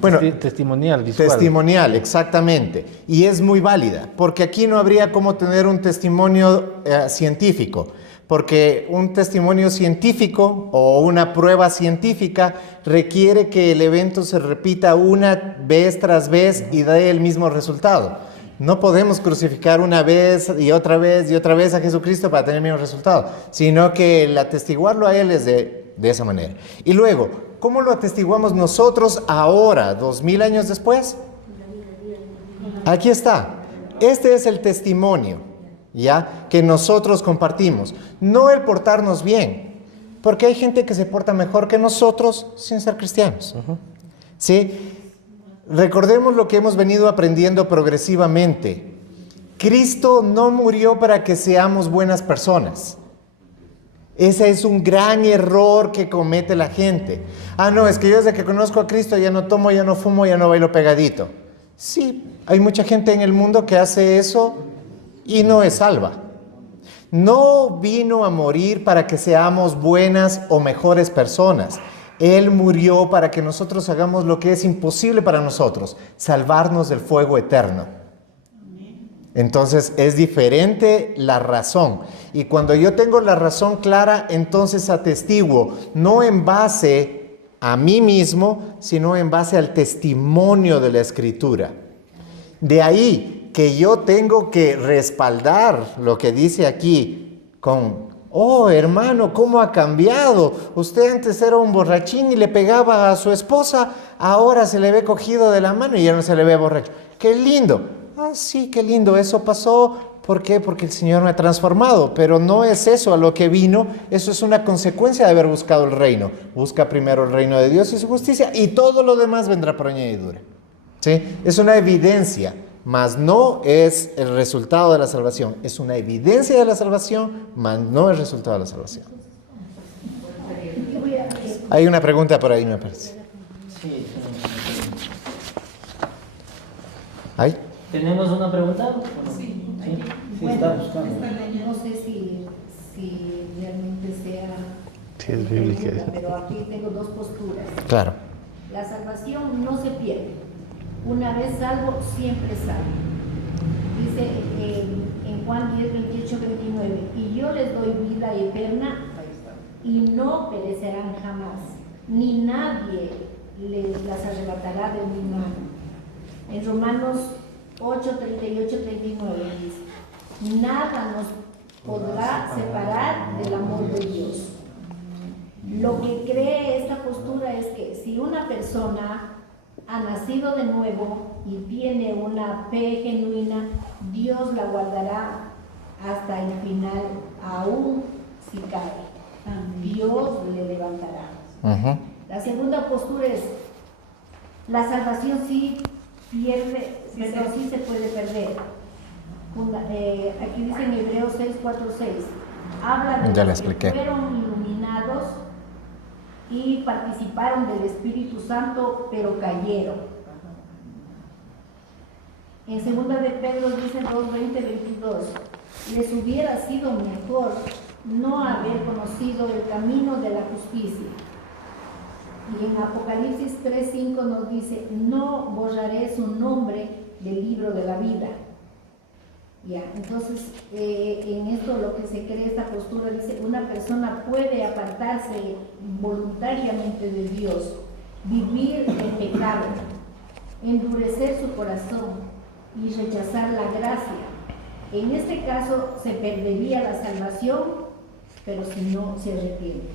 Bueno, testimonial, visual. testimonial, exactamente. Y es muy válida, porque aquí no habría cómo tener un testimonio científico, porque un testimonio científico o una prueba científica requiere que el evento se repita una vez tras vez y dé el mismo resultado. No podemos crucificar una vez y otra vez y otra vez a Jesucristo para tener el mismo resultado, sino que el atestiguarlo a Él es de esa manera. Y luego, ¿cómo lo atestiguamos nosotros ahora, 2000 años después? Aquí está. Este es el testimonio, ¿ya? Que nosotros compartimos. No el portarnos bien, porque hay gente que se porta mejor que nosotros sin ser cristianos. ¿Sí? Recordemos lo que hemos venido aprendiendo progresivamente. Cristo no murió para que seamos buenas personas. Ese es un gran error que comete la gente. No, es que yo desde que conozco a Cristo ya no tomo, ya no fumo, ya no bailo pegadito. Sí, hay mucha gente en el mundo que hace eso y no es salva. No vino a morir para que seamos buenas o mejores personas. Él murió para que nosotros hagamos lo que es imposible para nosotros, salvarnos del fuego eterno. Entonces es diferente la razón. Y cuando yo tengo la razón clara, entonces atestiguo, no en base a mí mismo, sino en base al testimonio de la Escritura. De ahí que yo tengo que respaldar lo que dice aquí con: oh, hermano, ¿cómo ha cambiado? Usted antes era un borrachín y le pegaba a su esposa, ahora se le ve cogido de la mano y ya no se le ve borracho. ¡Qué lindo! Sí, qué lindo, eso pasó. ¿Por qué? Porque el Señor me ha transformado, pero no es eso a lo que vino, eso es una consecuencia de haber buscado el reino. Busca primero el reino de Dios y su justicia y todo lo demás vendrá por añadidura. ¿Sí? Es una evidencia, mas no es el resultado de la salvación. Es una evidencia de la salvación, mas no el resultado de la salvación. Hay una pregunta por ahí, me parece. Sí, ¿Hay? ¿tenemos una pregunta? ¿O no? Sí. Sí, está buscando. No sé si realmente sea Sí, es bíblica. pregunta, pero aquí tengo dos posturas. Claro. La salvación no se pierde. Una vez salvo, siempre salvo. Dice en Juan 10, 28, 29, y yo les doy vida eterna y no perecerán jamás, ni nadie las arrebatará de mi mano. En Romanos 8, 38, 39 dice: nada nos podrá separar del amor de Dios. Lo que cree esta postura es que si una persona ha nacido de nuevo y tiene una fe genuina, Dios la guardará hasta el final, aún si cae. Dios le levantará. La segunda postura es: la salvación sí pierde, pero sí se puede perder. Aquí dice en Hebreos 6, 4, 6, habla de los que fueron iluminados y participaron del Espíritu Santo, pero cayeron. En 2 de Pedro dice 2, 20, 22, les hubiera sido mejor no haber conocido el camino de la justicia, Y en Apocalipsis 3:5 nos dice, no borraré su nombre del libro de la vida. Ya, entonces en esto lo que se cree esta postura dice, una persona puede apartarse voluntariamente de Dios, vivir en pecado, endurecer su corazón y rechazar la gracia. En este caso se perdería la salvación, pero si no se arrepiente.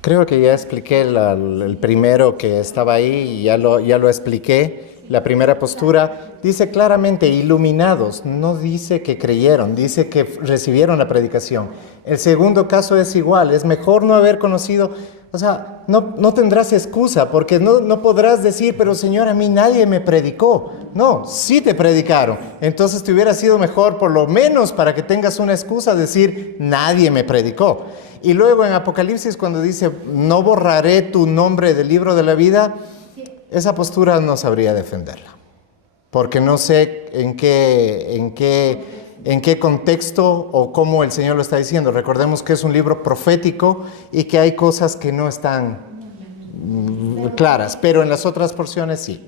Creo que ya expliqué el primero que estaba ahí y ya lo expliqué. La primera postura dice claramente iluminados, no dice que creyeron, dice que recibieron la predicación. El segundo caso es igual, es mejor no haber conocido, o sea, no tendrás excusa porque no podrás decir, pero Señor, a mí nadie me predicó. No, sí te predicaron. Entonces te hubiera sido mejor, por lo menos para que tengas una excusa, decir, nadie me predicó. Y luego en Apocalipsis cuando dice, no borraré tu nombre del libro de la vida, esa postura no sabría defenderla, porque no sé en qué contexto o cómo el Señor lo está diciendo. Recordemos que es un libro profético y que hay cosas que no están claras, pero en las otras porciones sí.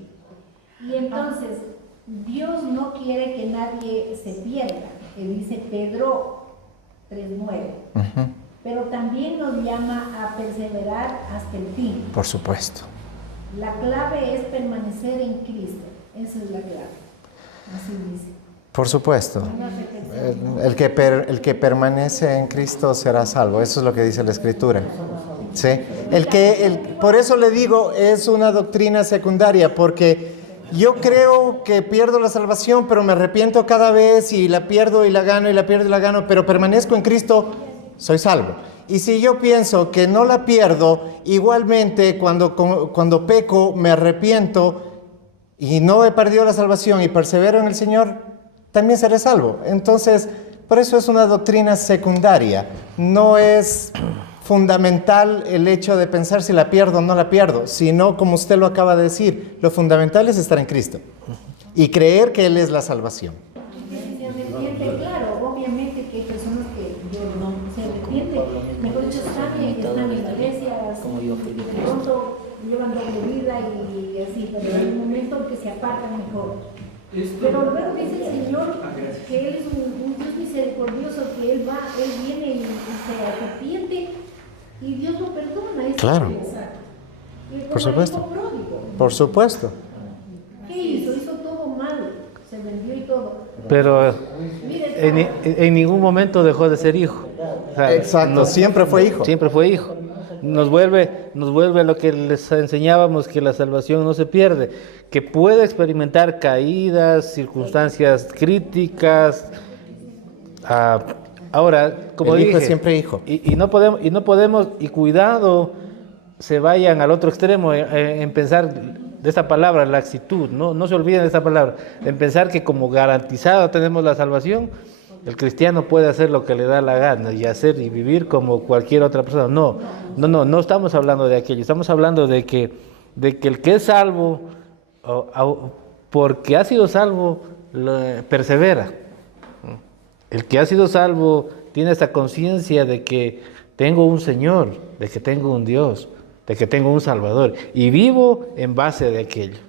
Y entonces, Dios no quiere que nadie se pierda, que dice Pedro 3:9. Pero también nos llama a perseverar hasta el fin. Por supuesto. La clave es permanecer en Cristo. Esa es la clave. Así dice. Por supuesto. El que permanece en Cristo será salvo. Eso es lo que dice la Escritura. ¿Sí? Por eso le digo, es una doctrina secundaria, porque yo creo que pierdo la salvación, pero me arrepiento cada vez y la pierdo y la gano y la pierdo y la gano, pero permanezco en Cristo, soy salvo. Y si yo pienso que no la pierdo, igualmente cuando peco me arrepiento y no he perdido la salvación y persevero en el Señor, también seré salvo. Entonces, por eso es una doctrina secundaria. No es fundamental el hecho de pensar si la pierdo o no la pierdo, sino, como usted lo acaba de decir, lo fundamental es estar en Cristo y creer que Él es la salvación. Se arrepiente, claro, obviamente que hay personas que no se arrepienten, mejor dicho, están en la iglesia, de pronto llevan doble vida y así, pero en el momento en que se apartan mejor. Pero luego dice el Señor que Él es un Dios misericordioso, que Él viene y se arrepiente y Dios lo perdona. Claro. Por supuesto. Por supuesto. ¿Qué hizo? Hizo todo mal, se vendió y todo. Pero en ningún momento dejó de ser hijo. O sea, exacto, siempre fue hijo. Siempre fue hijo. Nos vuelve a lo que les enseñábamos, que la salvación no se pierde, que puede experimentar caídas, circunstancias críticas. Ahora, como el hijo dije, es siempre hijo. Y no podemos, y cuidado, se vayan al otro extremo en pensar de esta palabra, laxitud, no se olviden de esta palabra, en pensar que como garantizado tenemos la salvación, el cristiano puede hacer lo que le da la gana y hacer y vivir como cualquier otra persona. No estamos hablando de aquello, estamos hablando de que el que es salvo, porque ha sido salvo, persevera. El que ha sido salvo tiene esta conciencia de que tengo un Señor, de que tengo un Dios, de que tengo un Salvador, y vivo en base de aquello.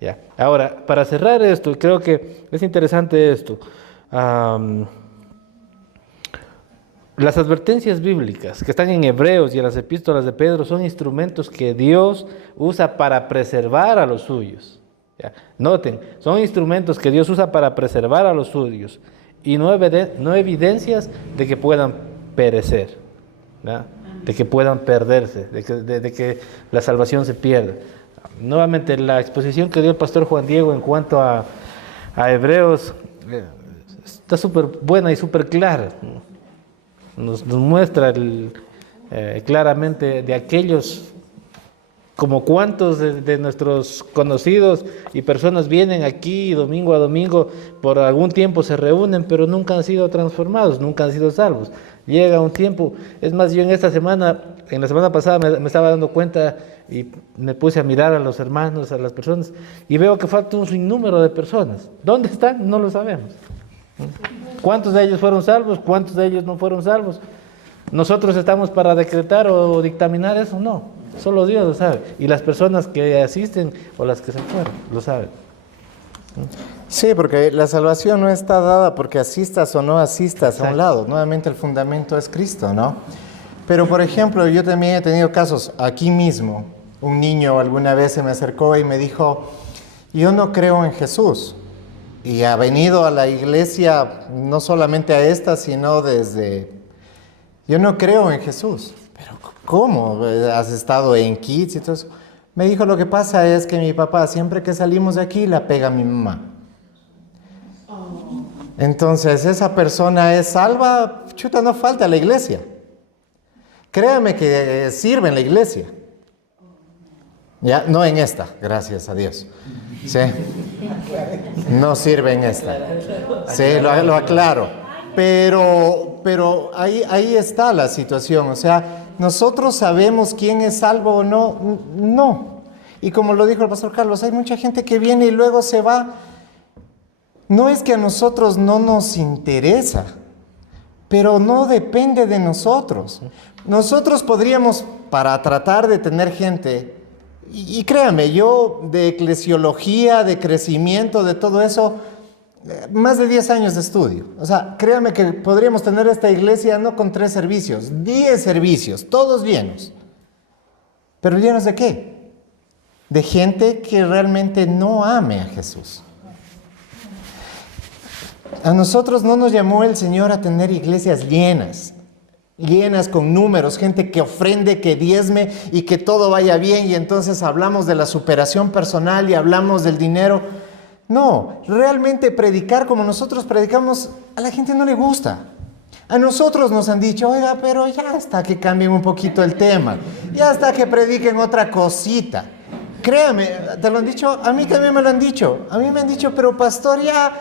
¿Ya? Ahora, para cerrar esto, creo que es interesante esto. Las advertencias bíblicas que están en Hebreos y en las epístolas de Pedro son instrumentos que Dios usa para preservar a los suyos. ¿Ya? Noten, son instrumentos que Dios usa para preservar a los suyos y no evidencias de que puedan perecer, ¿ya? De que puedan perderse, de que la salvación se pierda. Nuevamente, la exposición que dio el pastor Juan Diego en cuanto a Hebreos está súper buena y súper clara. Nos muestra claramente de aquellos, como cuántos de nuestros conocidos y personas vienen aquí domingo a domingo, por algún tiempo se reúnen, pero nunca han sido transformados, nunca han sido salvos. Llega un tiempo, es más, yo en la semana pasada me estaba dando cuenta y me puse a mirar a los hermanos, a las personas, y veo que falta un sinnúmero de personas. ¿Dónde están? No lo sabemos. ¿Cuántos de ellos fueron salvos? ¿Cuántos de ellos no fueron salvos? ¿Nosotros estamos para decretar o dictaminar eso? No. Solo Dios lo sabe. Y las personas que asisten o las que se fueron lo saben. Sí, porque la salvación no está dada porque asistas o no asistas a un lado. Nuevamente el fundamento es Cristo, ¿no? Pero, por ejemplo, yo también he tenido casos aquí mismo. Un niño alguna vez se me acercó y me dijo, yo no creo en Jesús. Y ha venido a la iglesia, no solamente a esta, sino desde... Yo no creo en Jesús. Pero, ¿cómo? ¿Has estado en Kids y todo eso? Me dijo, lo que pasa es que mi papá, siempre que salimos de aquí, la pega a mi mamá. Entonces, esa persona es salva, chuta, no falta a la iglesia. Créame que sirve en la iglesia. Ya, no en esta, gracias a Dios. ¿Sí? No sirve en esta. Sí, lo aclaro. Pero ahí está la situación. O sea, ¿nosotros sabemos quién es salvo o no? No. Y como lo dijo el pastor Carlos, hay mucha gente que viene y luego se va. No es que a nosotros no nos interesa, pero no depende de nosotros. Nosotros podríamos, para tratar de tener gente, y créanme, yo de eclesiología, de crecimiento, de todo eso, más de 10 años de estudio. O sea, créanme que podríamos tener esta iglesia no con 3 servicios, 10 servicios, todos llenos. ¿Pero llenos de qué? De gente que realmente no ame a Jesús. A nosotros no nos llamó el Señor a tener iglesias llenas con números, gente que ofrende, que diezme y que todo vaya bien y entonces hablamos de la superación personal y hablamos del dinero. No, realmente predicar como nosotros predicamos a la gente no le gusta. A nosotros nos han dicho, oiga, pero ya hasta que cambien un poquito el tema, ya hasta que prediquen otra cosita. Créame, te lo han dicho, a mí también me lo han dicho. A mí me han dicho, pero pastor, ya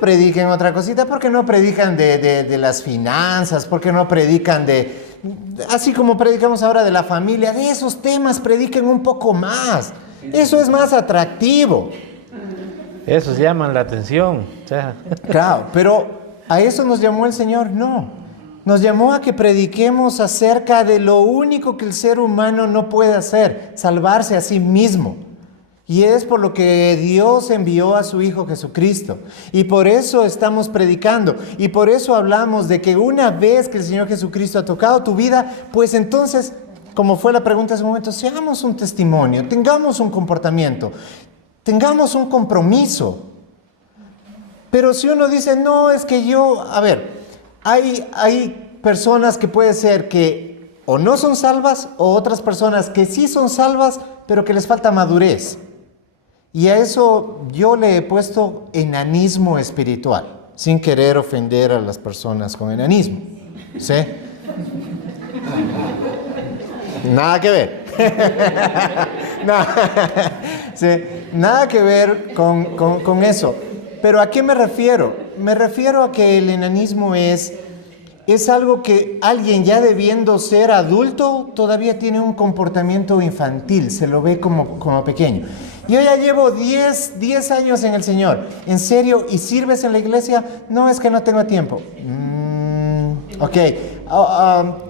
prediquen otra cosita, ¿por qué no predican de las finanzas? ¿Por qué no predican así como predicamos ahora de la familia, de esos temas prediquen un poco más? Eso es más atractivo. Esos llaman la atención. O sea. Claro, pero ¿a eso nos llamó el Señor? No. Nos llamó a que prediquemos acerca de lo único que el ser humano no puede hacer, salvarse a sí mismo. Y es por lo que Dios envió a su Hijo Jesucristo. Y por eso estamos predicando. Y por eso hablamos de que una vez que el Señor Jesucristo ha tocado tu vida, pues entonces, como fue la pregunta hace un momento, seamos un testimonio, tengamos un comportamiento, tengamos un compromiso. Pero si uno dice, no, es que hay personas que puede ser que o no son salvas, o otras personas que sí son salvas, pero que les falta madurez. Y a eso yo le he puesto enanismo espiritual, sin querer ofender a las personas con enanismo. ¿Sí? Nada que ver. Sí, nada que ver con eso. Pero ¿a qué me refiero? Me refiero a que el enanismo es algo que alguien ya debiendo ser adulto todavía tiene un comportamiento infantil, se lo ve como pequeño. Yo ya llevo 10 años en el Señor, ¿en serio? ¿Y sirves en la iglesia? No, es que no tengo tiempo. Ok,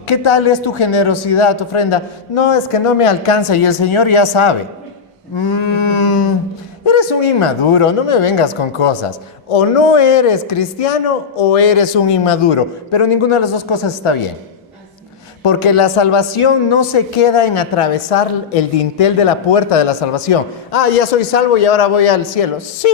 ¿qué tal es tu generosidad, tu ofrenda? No, es que no me alcanza y el Señor ya sabe. Eres un inmaduro, no me vengas con cosas. O no eres cristiano o eres un inmaduro, pero ninguna de las dos cosas está bien. Porque la salvación no se queda en atravesar el dintel de la puerta de la salvación. Ya soy salvo y ahora voy al cielo. Sí,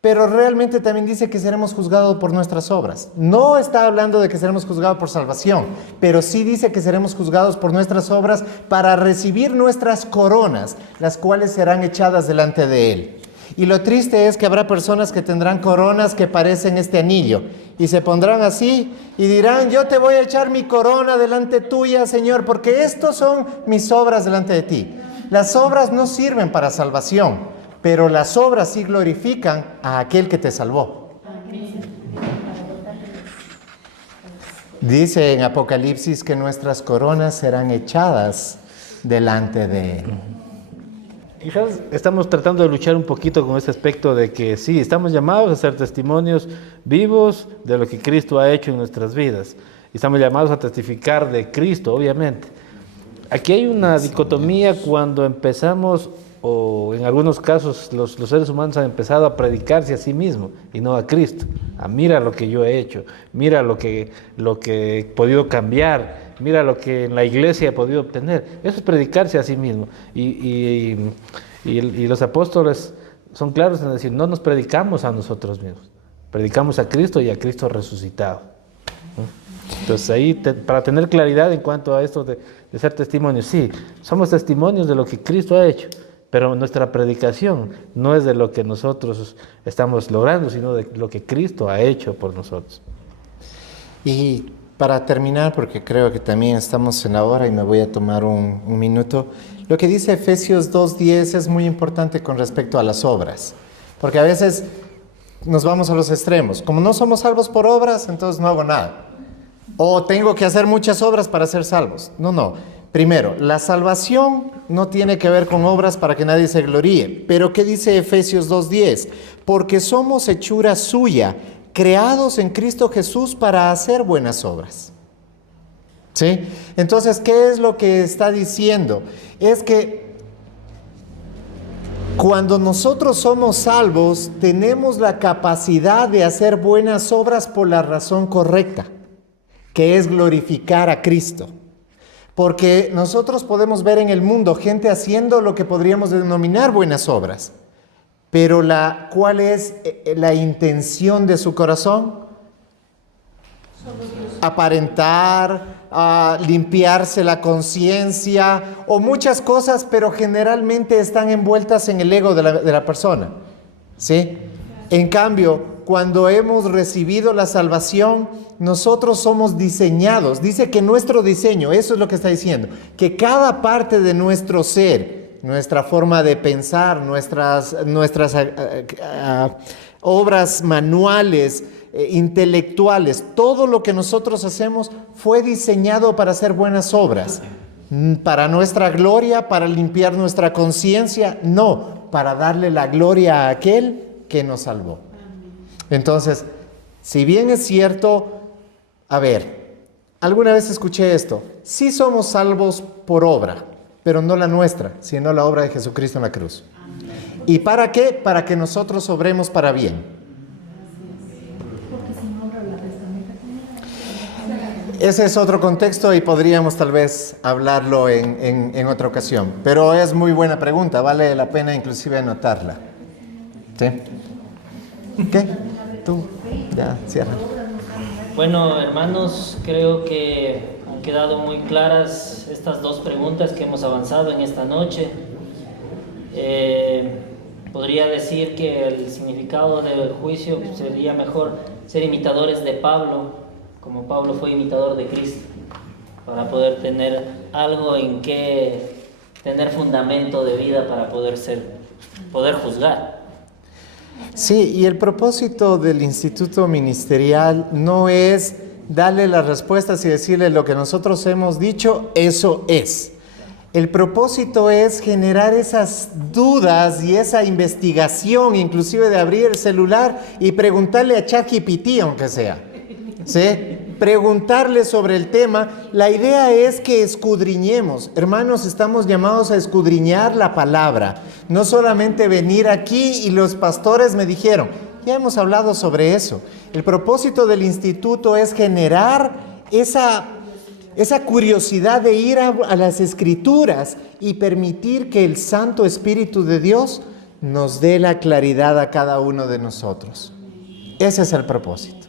pero realmente también dice que seremos juzgados por nuestras obras. No está hablando de que seremos juzgados por salvación, pero sí dice que seremos juzgados por nuestras obras para recibir nuestras coronas, las cuales serán echadas delante de Él. Y lo triste es que habrá personas que tendrán coronas que parecen este anillo y se pondrán así y dirán, yo te voy a echar mi corona delante tuya, Señor, porque estos son mis obras delante de ti. Las obras no sirven para salvación, pero las obras sí glorifican a aquel que te salvó. Dice en Apocalipsis que nuestras coronas serán echadas delante de Él. Quizás estamos tratando de luchar un poquito con ese aspecto de que sí, estamos llamados a ser testimonios vivos de lo que Cristo ha hecho en nuestras vidas. Y estamos llamados a testificar de Cristo, obviamente. aquí hay una dicotomía cuando empezamos, o en algunos casos los seres humanos han empezado a predicarse a sí mismos y no a Cristo. Mira lo que yo he hecho, mira lo que he podido cambiar, mira lo que en la iglesia he podido obtener. Eso es predicarse a sí mismo. Y los apóstoles son claros en decir, no nos predicamos a nosotros mismos, predicamos a Cristo y a Cristo resucitado. Entonces ahí, para tener claridad en cuanto a esto de ser testimonios, sí, somos testimonios de lo que Cristo ha hecho, pero nuestra predicación no es de lo que nosotros estamos logrando, sino de lo que Cristo ha hecho por nosotros. Y para terminar, porque creo que también estamos en la hora y me voy a tomar un minuto, lo que dice Efesios 2:10 es muy importante con respecto a las obras, porque a veces nos vamos a los extremos. Como no somos salvos por obras, entonces no hago nada. O tengo que hacer muchas obras para ser salvos. No. Primero, la salvación no tiene que ver con obras para que nadie se gloríe. Pero ¿qué dice Efesios 2:10? Porque somos hechura suya, creados en Cristo Jesús para hacer buenas obras. ¿Sí? Entonces, ¿qué es lo que está diciendo? Es que cuando nosotros somos salvos, tenemos la capacidad de hacer buenas obras por la razón correcta, que es glorificar a Cristo. Porque nosotros podemos ver en el mundo gente haciendo lo que podríamos denominar buenas obras. Pero ¿cuál es la intención de su corazón? Aparentar, limpiarse la conciencia o muchas cosas, pero generalmente están envueltas en el ego de la persona. ¿Sí? En cambio, cuando hemos recibido la salvación, nosotros somos diseñados. Dice que nuestro diseño, eso es lo que está diciendo, que cada parte de nuestro ser, nuestra forma de pensar, nuestras obras manuales, intelectuales, todo lo que nosotros hacemos fue diseñado para hacer buenas obras. Para nuestra gloria, para limpiar nuestra conciencia, no, para darle la gloria a aquel que nos salvó. Entonces, si bien es cierto, alguna vez escuché esto, sí somos salvos por obra, pero no la nuestra, sino la obra de Jesucristo en la cruz. ¿Y para qué? Para que nosotros obremos para bien. Ese es otro contexto y podríamos tal vez hablarlo en otra ocasión, pero es muy buena pregunta, vale la pena inclusive anotarla. ¿Sí? ¿Qué? Tú, ya, cierra. Bueno, hermanos, creo que han quedado muy claras estas dos preguntas que hemos avanzado en esta noche. Podría decir que el significado del juicio sería mejor ser imitadores de Pablo, como Pablo fue imitador de Cristo, para poder tener algo en que tener fundamento de vida para poder juzgar. Sí, y el propósito del Instituto Ministerial no es darle las respuestas y decirle lo que nosotros hemos dicho, eso es. El propósito es generar esas dudas y esa investigación, inclusive de abrir el celular y preguntarle a ChatGPT, aunque sea. ¿Sí? Preguntarle sobre el tema. La idea es que escudriñemos. Hermanos, estamos llamados a escudriñar la palabra. No solamente venir aquí y los pastores me dijeron, ya hemos hablado sobre eso. El propósito del instituto es generar esa curiosidad de ir a las Escrituras y permitir que el Santo Espíritu de Dios nos dé la claridad a cada uno de nosotros. Ese es el propósito.